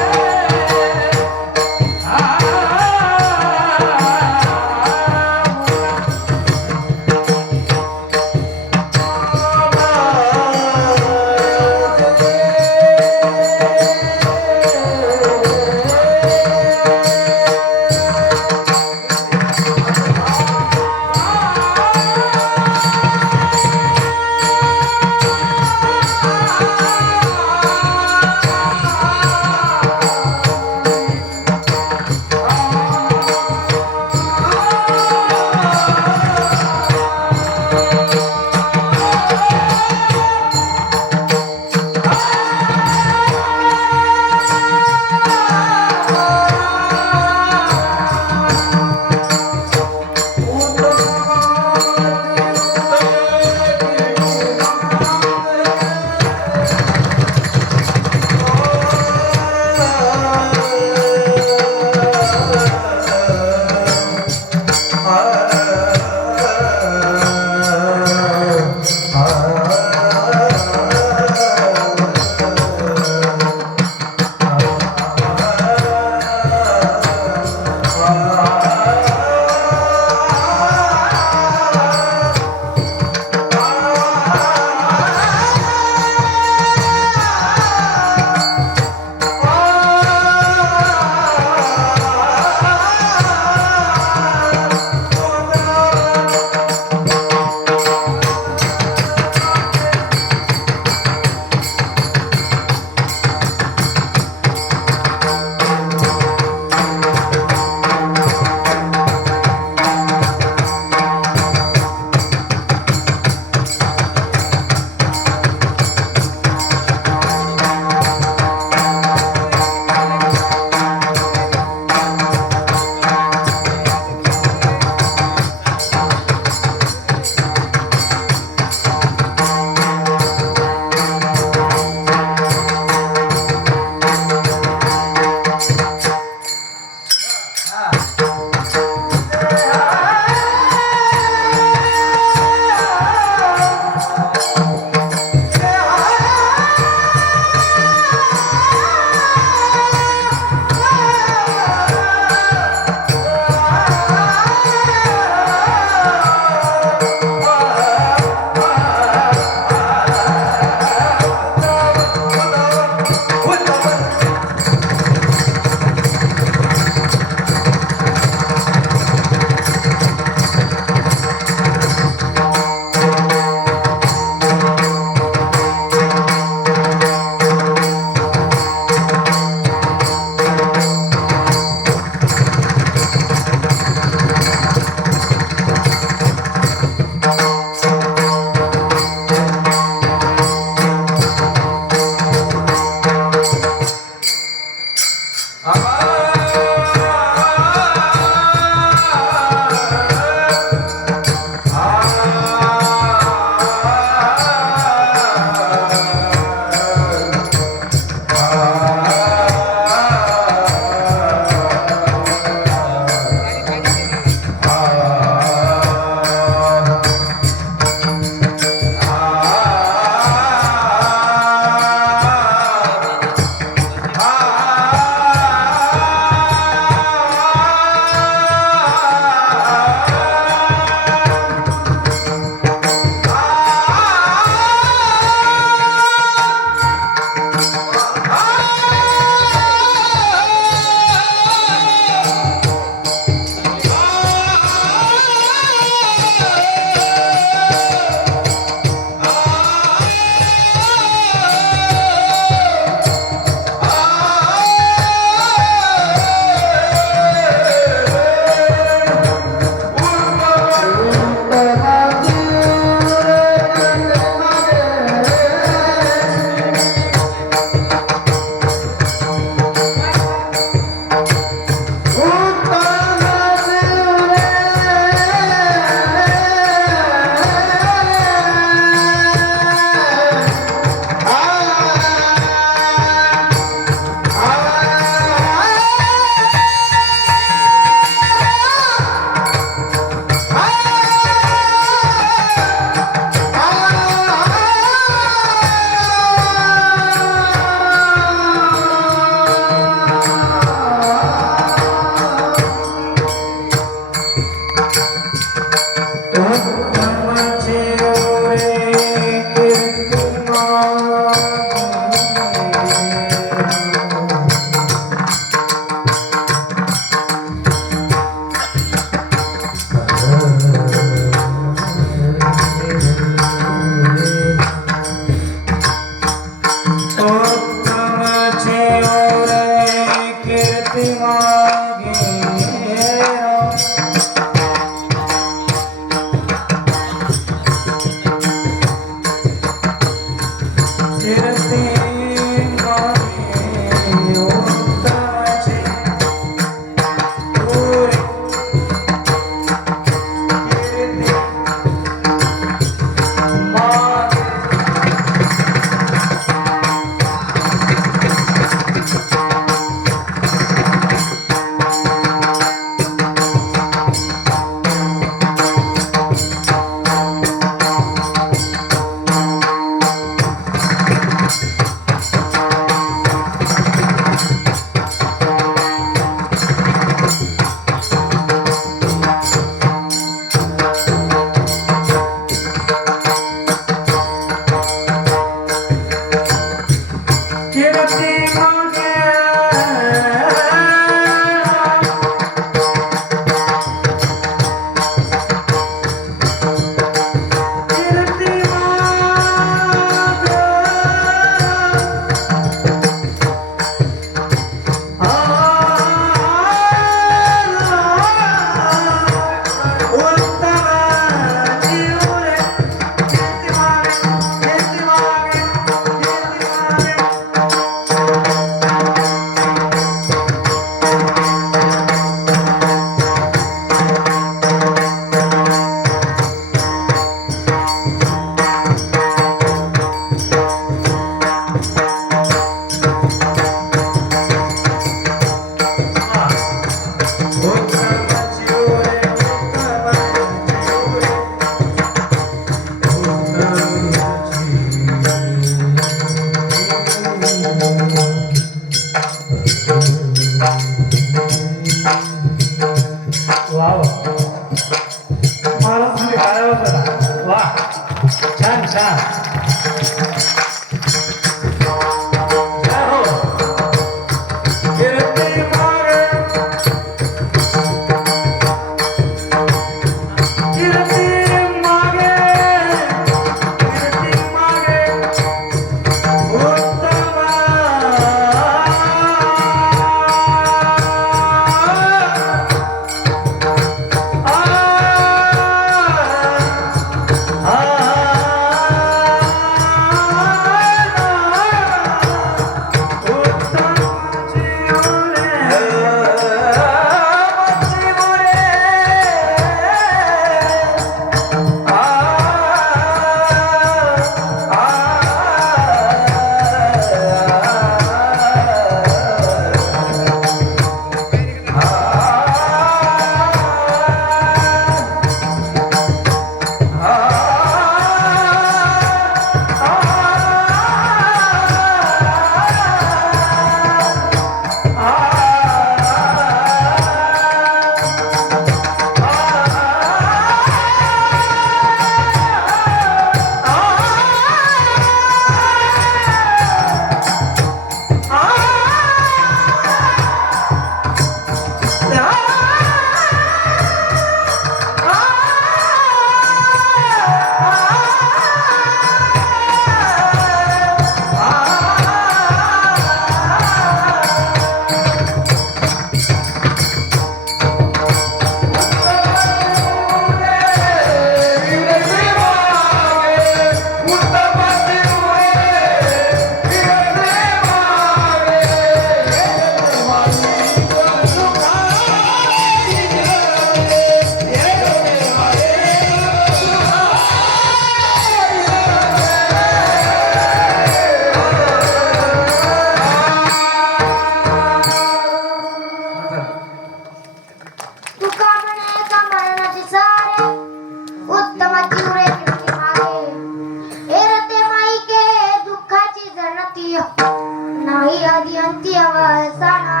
ती अवसाना.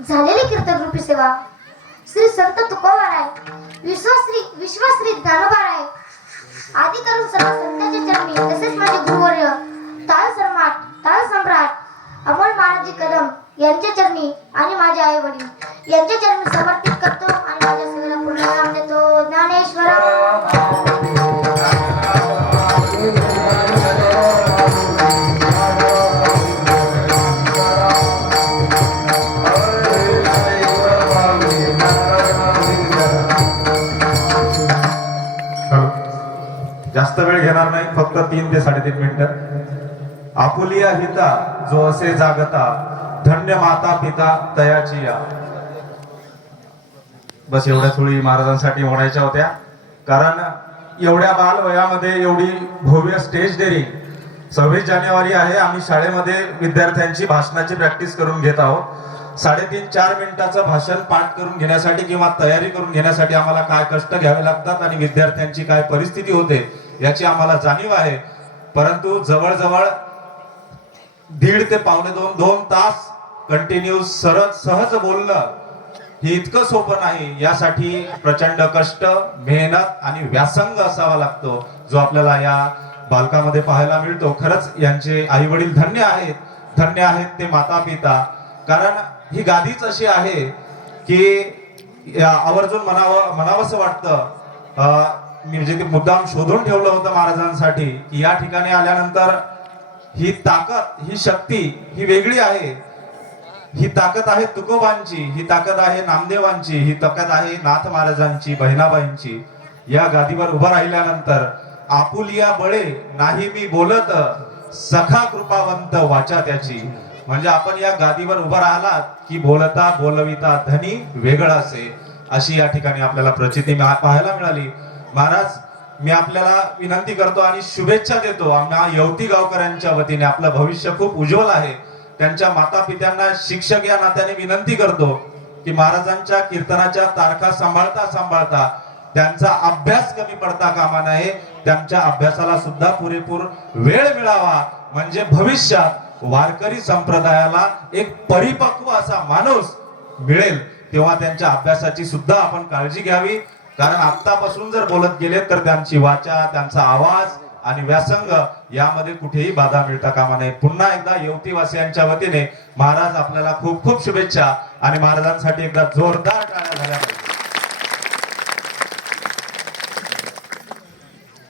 झालेली कीर्तन रूपी सेवा श्री संत तुकोबाराय, विश्वश्री ज्ञानोबाराय आदी करून सर्व संतांच्या चरणी, तसेच माझे गुरुवर्य ताळ सम्राट अमोल महाराजी कदम यांच्या चरणी आणि माझे आई वडील यांच्या चरणी समर्पित करतो आणि माझ्या सगळ्याला पूर्ण नाम देतो. ज्ञानेश्वर. जास्त वेळ घेणार नाही, फक्त 3 ते 3.5 मिनिटं. आपुलिया हिता जो असे जागता, धन्य माता पिता तयाची या. बस एवढ्या थोडी महाराजांसाठी म्हणायच्या होत्या, कारण एवढ्या बाल वयामध्ये एवढी भव्य स्टेज डेअरिंग. 26 जानेवारी आहे, आम्ही शाळेमध्ये विद्यार्थ्यांची भाषणाची प्रॅक्टिस करून घेत आहोत. 3.5-4 मिनिटाचं भाषण पाठ करून घेण्यासाठी किंवा तयारी करून घेण्यासाठी आम्हाला काय कष्ट घ्यावे लागतात आणि विद्यार्थ्यांची काय परिस्थिती होते याची आम्हाला जाणीव आहे. परंतु जवळजवळ 1.5 ते 2 तास कंटिन्यू सहज बोलणं हे इतकं सोपं नाही. यासाठी प्रचंड कष्ट, मेहनत आणि व्यासंग असावा लागतो, जो आपल्याला या बालकामध्ये पाहायला मिळतो. खरंच यांचे आई वडील धन्य आहेत ते माता पिता. कारण ही गादीच अशी आहे की आवर्जून म्हणावंसं वाटतं. मी म्हणजे ते मुद्दाम शोधून ठेवलं होतं महाराजांसाठी की या ठिकाणी आल्यानंतर ही ताकद, ही शक्ती ही वेगळी आहे. ही ताकद आहे तुकोबांची, ही ताकद आहे नामदेवांची, ही ताकद आहे नाथ महाराजांची, बहिणाबाईंची. या गादीवर उभं राहिल्यानंतर आपुलिया बळे नाही मी बोलत, सखा कृपावंत वाचा त्याची. म्हणजे आपण या गादीवर उभं राहिलात की बोलता बोलविता धनी वेगळा असे, अशी या ठिकाणी आपल्याला प्रचिती पाहायला मिळाली. महाराज, मी आपल्याला विनंती करतो आणि शुभेच्छा देतो आम्हा यवती गावकऱ्यांच्या वतीने. आपलं भविष्य खूप उज्ज्वल आहे. त्यांच्या माता पित्यांना शिक्षक या नात्याने विनंती करतो की महाराजांच्या कीर्तनाच्या तारखा सांभाळता त्यांचा अभ्यास कमी पडता कामा नये. त्यांच्या अभ्यासाला सुद्धा पुरेपूर वेळ मिळावा, म्हणजे भविष्यात वारकरी संप्रदायाला एक परिपक्व असा माणूस मिळेल. तेव्हा त्यांच्या अभ्यासाची सुद्धा आपण काळजी घ्यावी. कारण आतापासून जर बोलत गेले तर त्यांची वाचा, त्यांचा आवाज आणि व्यासंग यामध्ये कुठेही बाधा मिळता कामा नये. पुन्हा एकदा यवतीवासियांच्या वतीने महाराज आपल्याला खूप खूप शुभेच्छा आणि महाराजांसाठी एकदा जोरदार टाळ्या झाल्या पाहिजे.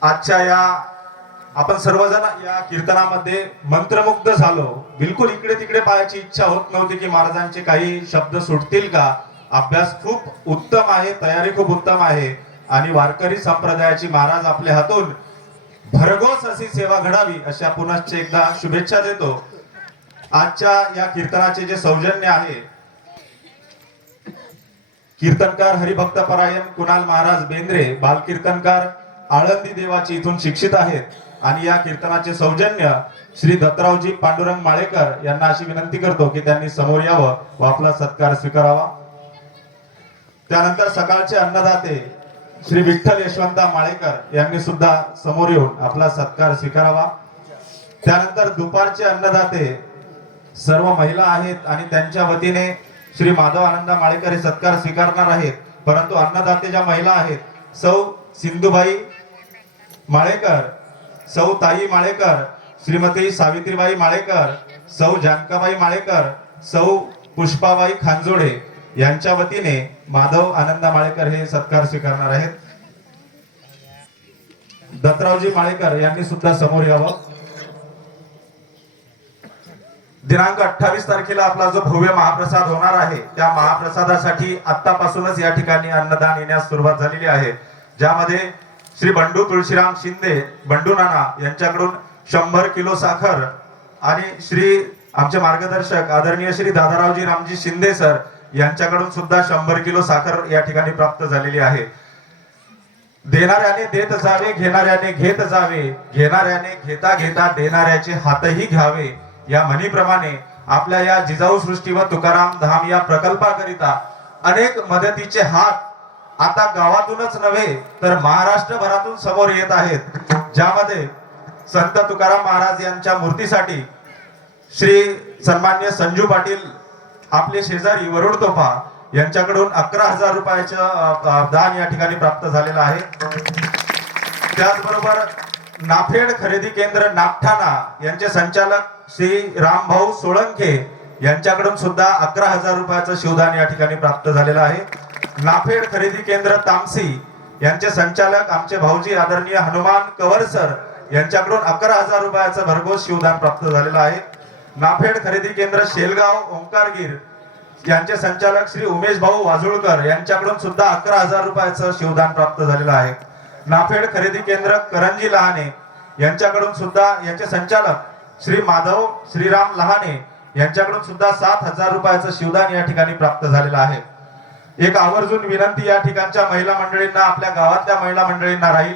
आजच्या या आपण सर्वजण या कीर्तनामध्ये मंत्रमुग्ध झालो. बिलकुल इकडे तिकडे पाहायची इच्छा होत नव्हती की महाराजांचे काही शब्द सुटतील का. अभ्यास खूप उत्तम आहे, तयारी खूप उत्तम आहे आणि वारकरी संप्रदायाची महाराज आपल्या हातून भरघोस अशी सेवा घडावी अशा पुनश्च एकदा शुभेच्छा देतो. आजच्या या कीर्तनाचे जे सौजन्य आहे, कीर्तनकार हरिभक्त परायण कुणाल महाराज बेंद्रे, बालकीर्तनकार आळंदी देवाची इथून शिक्षित आहेत. आणि या कीर्तनाचे सौजन्य श्री दत्तरावजी पांडुरंग माळेकर यांना अशी विनंती करतो की त्यांनी समोर यावं व आपला सत्कार स्वीकारावा. त्यानंतर सकाळचे अन्नदाते श्री विठ्ठल यशवंता माळेकर यांनी सुद्धा समोर येऊन आपला सत्कार स्वीकारावा. त्यानंतर दुपारचे अन्नदाते सर्व महिला आहेत आणि त्यांच्या वतीने श्री माधव आनंदा माळेकर हे सत्कार स्वीकारणार आहेत. परंतु अन्नदाते ज्या महिला आहेत, सौ सिंधुबाई माळेकर, सौ ताई माळेकर, श्रीमती सावित्रीबाई माळेकर, सौ जानकाबाई माळेकर, सौ पुष्पाबाई खांजोडे यांच्या वतीने माधव आनंदा माळेकर हे सत्कार स्वीकारणार आहेत. दत्तरावजी माळेकर यांनी सुद्धा समोर यावं. दिनांक 28 तारखेला आपला जो भव्य महाप्रसाद होणार आहे, त्या महाप्रसादासाठी आतापासूनच या ठिकाणी अन्नदान येण्यास सुरुवात झालेली आहे, ज्यामध्ये श्री बंडू तुळशीराम शिंदे बंडू नाना यांच्याकडून 100 किलो साखर आणि श्री आमचे मार्गदर्शक आदरणीय श्री दादारावजी रामजी शिंदे सर यांच्याकडून सुद्धा 100 किलो साखर या ठिकाणी प्राप्त झालेली आहे. देणाऱ्याने देत जावे, घेणाऱ्याने घेत जावे, घेणाऱ्याने घेता घेता देणाऱ्याचे हातही घ्यावे या म्हणीप्रमाणे आपल्या या जिजाऊ सृष्टी व तुकाराम धाम या प्रकल्पाकरिता अनेक मदतीचे हात आता गावातूनच नव्हे तर महाराष्ट्रभरातून समोर येत आहेत, ज्यामध्ये संत तुकाराम महाराज यांच्या मूर्तीसाठी श्री सन्मान्य संजू पाटील आपले शेजारी वरुड तोफा यांच्याकडून 11,000 रुपयाचं दान या ठिकाणी प्राप्त झालेलं आहे. त्याचबरोबर नाफेड खरेदी केंद्र नागठाणा यांचे संचालक श्री रामभाऊ सोळंके यांच्याकडून सुद्धा 11,000 रुपयाचं शिवदान या ठिकाणी प्राप्त झालेलं आहे. नाफेड खरेदी केंद्र तामसी यांचे संचालक आमचे भाऊजी आदरणीय हनुमान कवर सर यांच्याकडून 11,000 रुपयाचं भरघोस शिवदान प्राप्त झालेलं आहे. नाफेड खरेदी केंद्र शेलगाव ओंकारगीर यांचे संचालक श्री उमेश भाऊ वाजुळकर यांच्याकडून सुद्धा 11,000 रुपयाचं शिवदान प्राप्त झालेलं आहे. नाफेड खरेदी केंद्र करंजी लहाने यांच्याकडून सुद्धा यांचे संचालक श्री माधव श्रीराम लहाने यांच्याकडून सुद्धा 7,000 रुपयाचं शिवदान या ठिकाणी प्राप्त झालेलं आहे. एक आवर्जून विनंती या ठिकाणच्या महिला मंडळींना, आपल्या गावातल्या महिला मंडळींना राहील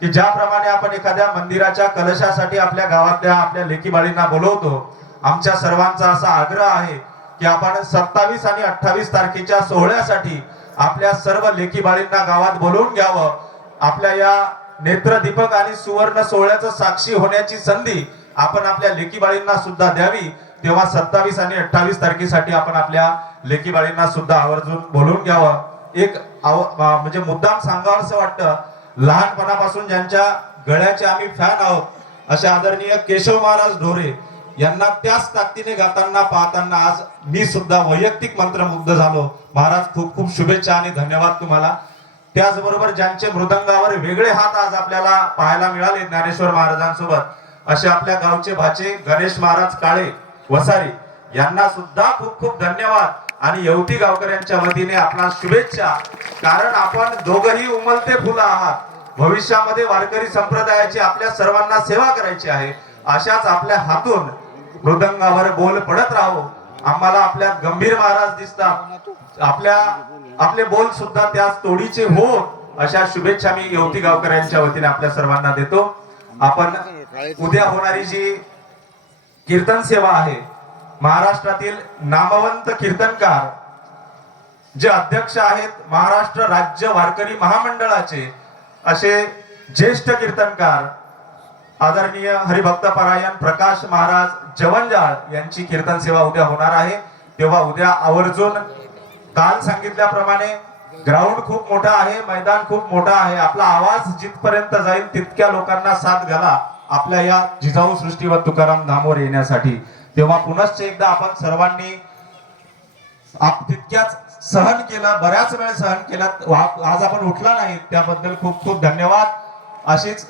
की ज्याप्रमाणे आपण एखाद्या मंदिराच्या कलशासाठी आपल्या गावातल्या आपल्या लेकीबाळींना बोलवतो, आमच्या सर्वांचा असा आग्रह आहे की आपण 27 आणि 28 तारखेच्या सोहळ्यासाठी आपल्या सर्व लेकीबाळींना गावात बोलवून घ्यावं. आपल्या या नेत्रदीपक आणि सुवर्ण सोहळ्याचं साक्षी होण्याची संधी आपण आपल्या लेकीबाळींना सुद्धा द्यावी. तेव्हा 27 आणि 28 तारखेसाठी आपण आपल्या लेकीबाळींना सुद्धा आवर्जून बोलवून घ्यावं. एक म्हणजे मुद्दाम सांगावं असं वाटतं, लहानपणापासून ज्यांच्या गळ्याचे आम्ही फॅन आहोत अशा आदरणीय केशव महाराज ढोरे यांना त्याच ताकदीने गाताना पाहताना आज मी सुद्धा वैयक्तिक मंत्रमुग्ध झालो. महाराज खूप खूप शुभेच्छा आणि धन्यवाद तुम्हाला. त्याचबरोबर ज्यांचे मृदंगावर वेगळे हात आज आपल्याला पाहायला मिळाले ज्ञानेश्वर महाराजांसोबत असे आपल्या गावचे भाचे गणेश महाराज काळे वसारी यांना सुद्धा खूप खूप धन्यवाद आणि येवती गावकऱ्यांच्या वतीने आपला शुभेच्छा. कारण आपण दोघही उमलते फुलं आहात. भविष्यामध्ये वारकरी संप्रदायाची आपल्या सर्वांना सेवा करायची आहे. अशाच आपल्या हातून मृदंगावर बोल पडत राहो. आम्हाला आपल्या गंभीर महाराज दिसतात, आपले बोल सुद्धा त्याच तोडीचे हो. अशा शुभेच्छा मी येवती गावकऱ्यांच्या वतीने आपल्या सर्वांना देतो. आपण उद्या होणारी जी कीर्तन सेवा आहे, महाराष्ट्रातील नामवंत कीर्तनकार जे अध्यक्ष आहेत महाराष्ट्र राज्य वारकरी महामंडळाचे असे ज्येष्ठ कीर्तनकार आदरणीय हरिभक्तपरायण प्रकाश महाराज जवंजाळ यांची कीर्तन सेवा उद्या होणार आहे. तेव्हा उद्या आवर्जून काल सांगितल्याप्रमाणे ग्राउंड खूप मोठा आहे, मैदान खूप मोठा आहे. आपला आवाज जिथपर्यंत जाईल तितक्या लोकांना साथ घाला आपल्या या जिजाऊ सृष्टी व तुकाराम धामवर येण्यासाठी. तेव्हा पुनश्च एकदा आपण सर्वांनी तितक्याच सहन केलं, बऱ्याच वेळ सहन केला. आज आपण उठला नाही त्याबद्दल खूप खूप धन्यवाद. अशीच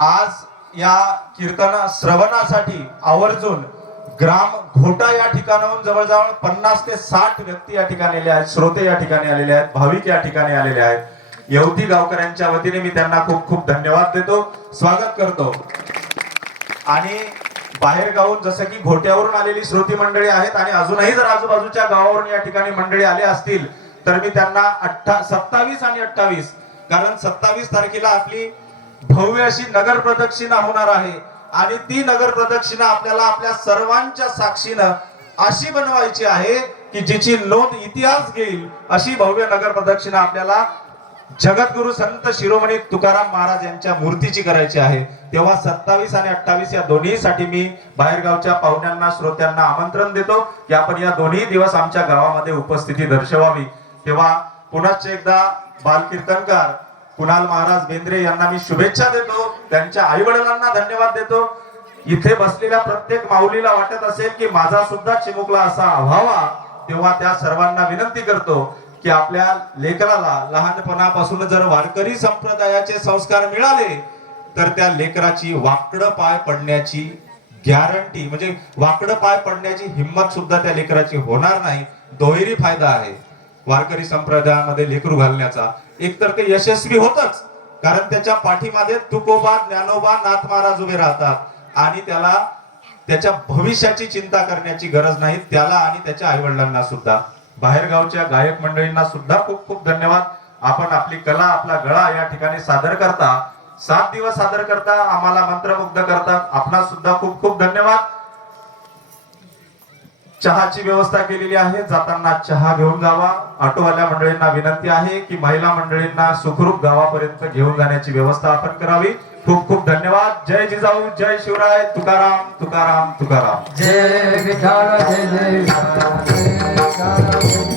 आज या कीर्तन श्रवणासाठी आवर्जून ग्राम घोटा या ठिकाणाहून जवळजवळ 50 ते 60 व्यक्ती या ठिकाणी आले आहेत, श्रोते या ठिकाणी आलेले आहेत, भाविक या ठिकाणी आलेले आहेत. येवती गावकऱ्यांच्या वतीने मी त्यांना खूप खूप धन्यवाद देतो, स्वागत करतो. आणि बाहेर गावून जसं की घोट्यावरून आलेली श्रोती मंडळी आहेत आणि अजूनही जर आजूबाजूच्या गावावरून या ठिकाणी मंडळी आले असतील तर मी त्यांना 27 आणि 28, कारण 27 तारखेला आपली भव्य अशी नगर प्रदक्षिणा होणार आहे आणि ती नगर प्रदक्षिणा आपल्याला आपल्या सर्वांच्या साक्षीनं अशी बनवायची आहे की जिची नोंद इतिहास घेईल अशी भव्य नगर प्रदक्षिणा आपल्याला जगद्गुरु संत शिरोमणी तुकाराम महाराज यांच्या मूर्तीची करायची आहे. तेव्हा 27 आणि 28 या दोन्हीसाठी मी बाहेरगावच्या पाहुण्यांना श्रोत्यांना आमंत्रण देतो की आपण या दोन्ही दिवस आमच्या गावामध्ये उपस्थिती दर्शवावी. तेव्हा पुनश्च एकदा बालकीर्तनकार कुणाल महाराज बेंद्रे यांना मी शुभेच्छा देतो, त्यांच्या आई वडिलांना धन्यवाद देतो. इथे बसलेल्या प्रत्येक माऊलीला वाटत असेल की माझा सुद्धा चिमुकला असा व्हावा, तेव्हा त्या सर्वांना विनंती करतो की आपल्या लेकराला लहानपणापासून जर वारकरी संप्रदायाचे संस्कार मिळाले तर त्या लेकराची वाकडं पाय पडण्याची गॅरंटी, म्हणजे वाकडं पाय पडण्याची हिंमत सुद्धा त्या लेकराची होणार नाही. दुहेरी फायदा आहे वारकरी संप्रदायामध्ये लेकरू घालण्याचा. एक तर ते यशस्वी होतच कारण त्याच्या पाठीमागे तुकोबा ज्ञानोबा नाथ महाराज उभे राहतात आणि त्याला त्याच्या भविष्याची चिंता करण्याची गरज नाही, त्याला आणि त्याच्या आई वडिलांना सुद्धा. बाहेरगावच्या गायक मंडळींना सुद्धा खूप खूप धन्यवाद. आपण आपली कला, आपला गळा या ठिकाणी सादर करता, 7 दिवस सादर करता, आम्हाला मंत्रमुग्ध करता. आपणा सुद्धा खूप खूप धन्यवाद. चहाची व्यवस्था केलेली आहे, जाताना चहा घेऊन जावा. ऑटोवाल्या मंडळींना विनंती आहे की महिला मंडळींना सुखरूप गावापर्यंत घेऊन जाण्याची व्यवस्था आपण करावी. खूप खूप धन्यवाद. जय जिजाऊ, जय शिवराय. तुकाराम तुकाराम तुकाराम. जय विठाल जय जय विठाल, जय विठाल.